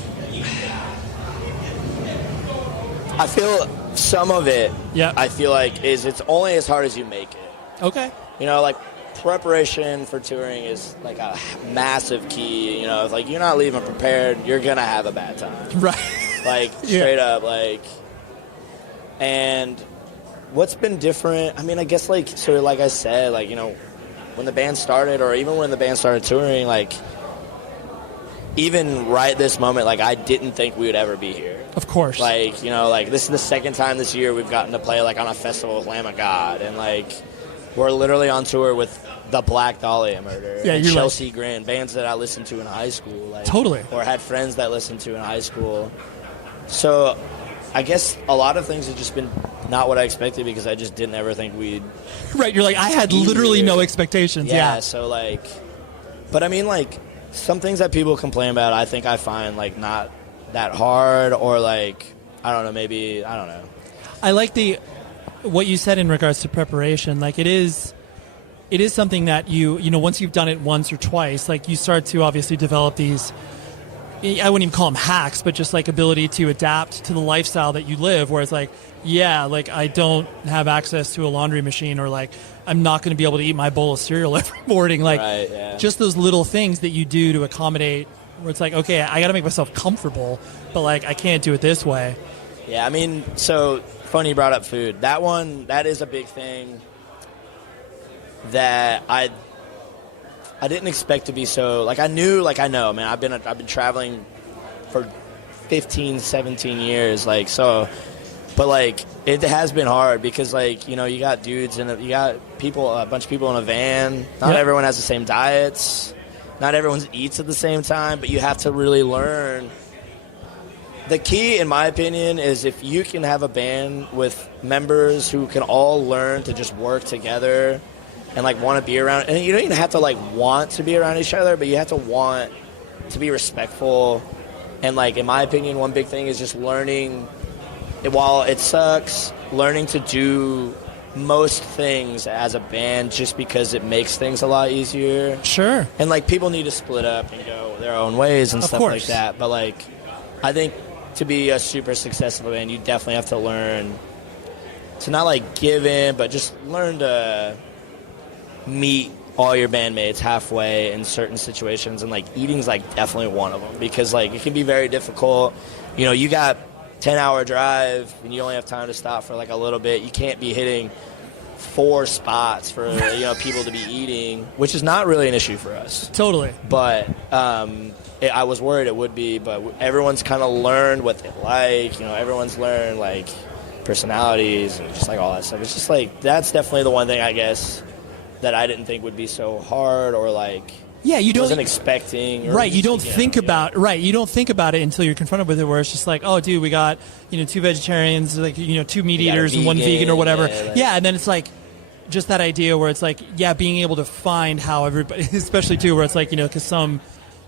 I feel some of it, I feel like, it's only as hard as you make it. Okay. You know, like, preparation for touring is like a massive key. You know, it's like you're not leaving prepared, you're gonna have a bad time, right? Like straight up, like. And what's been different? I mean, I guess like so, like I said, like, you know, when the band started, or even when the band started touring, like even right this moment, like I didn't think we would ever be here. Of course. Like, you know, like this is the second time this year we've gotten to play like on a festival with Lamb of God, and like. We're literally on tour with the Black Dahlia Murder and Chelsea like, Grin, bands that I listened to in high school. Like, totally. Or had friends that listened to in high school. So I guess a lot of things have just been not what I expected because I just didn't ever think we'd... Right, you're like, I had literally no expectations. Yeah, so like... But I mean, like, some things that people complain about, I think I find, like, not that hard or, like, I don't know, maybe, I don't know. I like what you said in regards to preparation. Like it is something that you know, once you've done it once or twice, like you start to obviously develop these, I wouldn't even call them hacks, but just like ability to adapt to the lifestyle that you live, where it's like, yeah, like I don't have access to a laundry machine, or like I'm not going to be able to eat my bowl of cereal every morning. Like just those little things that you do to accommodate, where it's like, okay, I got to make myself comfortable, but like I can't do it this way. Yeah, I mean, so funny you brought up food. That is a big thing that I didn't expect to be so, like I know, man, I've been traveling for 15, 17 years, like, so, but like it has been hard because like, you know, you got dudes and you got people, a bunch of people in a van. Not everyone has the same diets. not everyone eats at the same time, but you have to really learn. The key, in my opinion, is if you can have a band with members who can all learn to just work together and like want to be around, and you don't even have to like want to be around each other, but you have to want to be respectful. And like, in my opinion, one big thing is just learning, while it sucks, learning to do most things as a band just because it makes things a lot easier. Sure. And like, people need to split up and go their own ways and stuff like that. But like, I think to be a super successful band, you definitely have to learn to not like give in, but just learn to meet all your bandmates halfway in certain situations. And like, eating's like definitely one of them, because like, it can be very difficult. You know, you got 10-hour drive and you only have time to stop for like a little bit. You can't be hitting 4 spots for people to be eating, which is not really an issue for us. Totally. But I was worried it would be, but everyone's kind of learned what they like. Everyone's learned like personalities and just like all that stuff. It's just like, that's definitely the one thing, I guess, that I didn't think would be so hard, or like, wasn't expecting. Right, you don't think about you don't think about it until you're confronted with it, where it's just like, oh, dude, we got 2 vegetarians, like 2 meat eaters and 1 vegan or whatever. And then it's like, just that idea where it's like, being able to find how everybody, especially too, where it's like, because some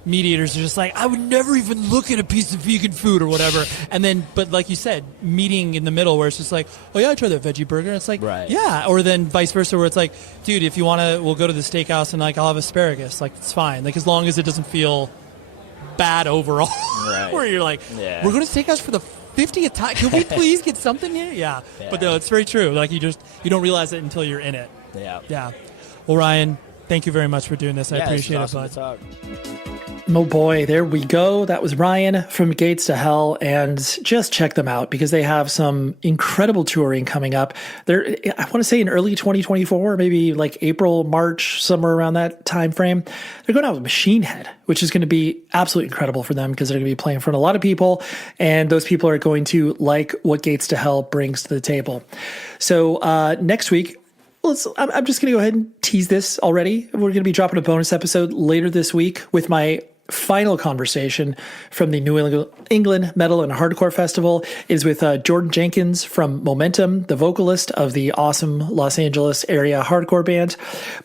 meat eaters are just like, I would never even look at a piece of vegan food or whatever. And then, but like you said, meeting in the middle where it's just like, oh yeah, I tried that veggie burger. And it's like, yeah. Or then vice versa, where it's like, dude, if you want to, we'll go to the steakhouse and like, I'll have asparagus. Like, it's fine. Like, as long as it doesn't feel bad overall. Where you're like, we're going to steakhouse for the 50th time. Can we please get something here? Yeah. But no, it's very true. Like, you don't realize it until you're in it. Yeah. Well, Ryan, thank you very much for doing this. I appreciate it, bud. Oh boy, there we go. That was Ryan from Gates to Hell, and just check them out because they have some incredible touring coming up. They're, I want to say in early 2024, maybe like April, March, somewhere around that time frame. They're going out with Machine Head, which is going to be absolutely incredible for them because they're going to be playing in front of a lot of people, and those people are going to like what Gates to Hell brings to the table. So next week, I'm just going to go ahead and tease this already. We're going to be dropping a bonus episode later this week with my final conversation from the New England Metal and Hardcore Festival. It is with Jordan Jenkins from Momentum, the vocalist of the awesome Los Angeles area hardcore band.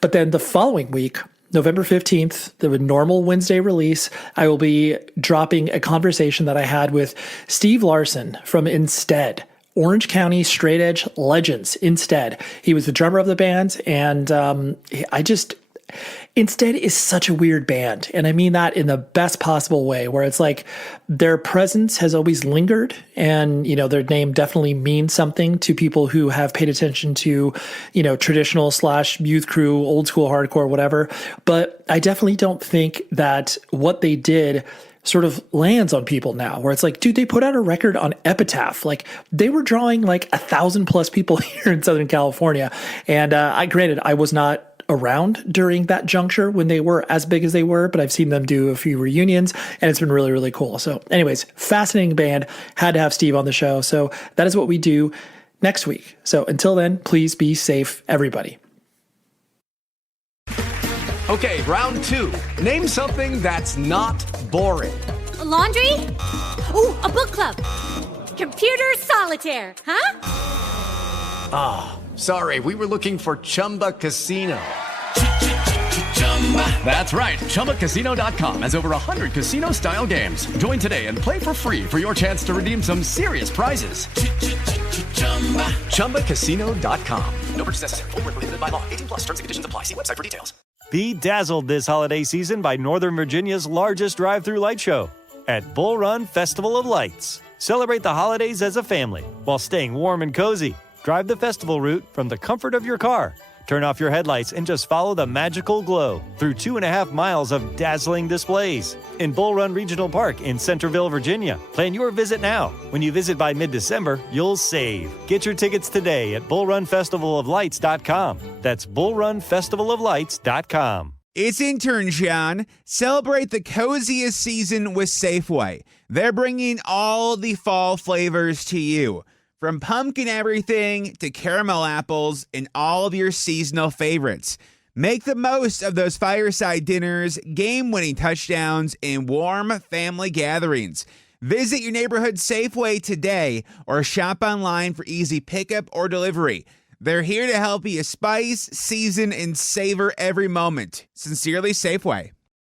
But then the following week, November 15th, the normal Wednesday release, I will be dropping a conversation that I had with Steve Larson from Instead. Orange County straight edge legends. Instead, he was the drummer of the band, and Instead is such a weird band, and I mean that in the best possible way, where it's like their presence has always lingered, and their name definitely means something to people who have paid attention to traditional / youth crew, old school hardcore, whatever. But I definitely don't think that what they did sort of lands on people now, where it's like, dude, they put out a record on Epitaph. Like, they were drawing like 1,000+ people here in Southern California. And granted, I was not around during that juncture when they were as big as they were, but I've seen them do a few reunions, and it's been really, really cool. So anyways, fascinating band. Had to have Steve on the show. So that is what we do next week. So until then, please be safe, everybody. Okay, round 2. Name something that's not boring. A laundry? Ooh, a book club. Computer solitaire, huh? Ah, sorry, we were looking for Chumba Casino. That's right, ChumbaCasino.com has over 100 casino-style games. Join today and play for free for your chance to redeem some serious prizes. ChumbaCasino.com. No purchase necessary. Void where prohibited by law. 18+. Terms and conditions apply. See website for details. Be dazzled this holiday season by Northern Virginia's largest drive-through light show at Bull Run Festival of Lights. Celebrate the holidays as a family while staying warm and cozy. Drive the festival route from the comfort of your car. Turn off your headlights and just follow the magical glow through 2.5 miles of dazzling displays in Bull Run Regional Park in Centerville, Virginia. Plan your visit now. When you visit by mid-December, you'll save. Get your tickets today at bullrunfestivaloflights.com. That's bullrunfestivaloflights.com. It's intern John. Celebrate the coziest season with Safeway. They're bringing all the fall flavors to you. From pumpkin everything to caramel apples and all of your seasonal favorites. Make the most of those fireside dinners, game-winning touchdowns, and warm family gatherings. Visit your neighborhood Safeway today or shop online for easy pickup or delivery. They're here to help you spice, season, and savor every moment. Sincerely, Safeway.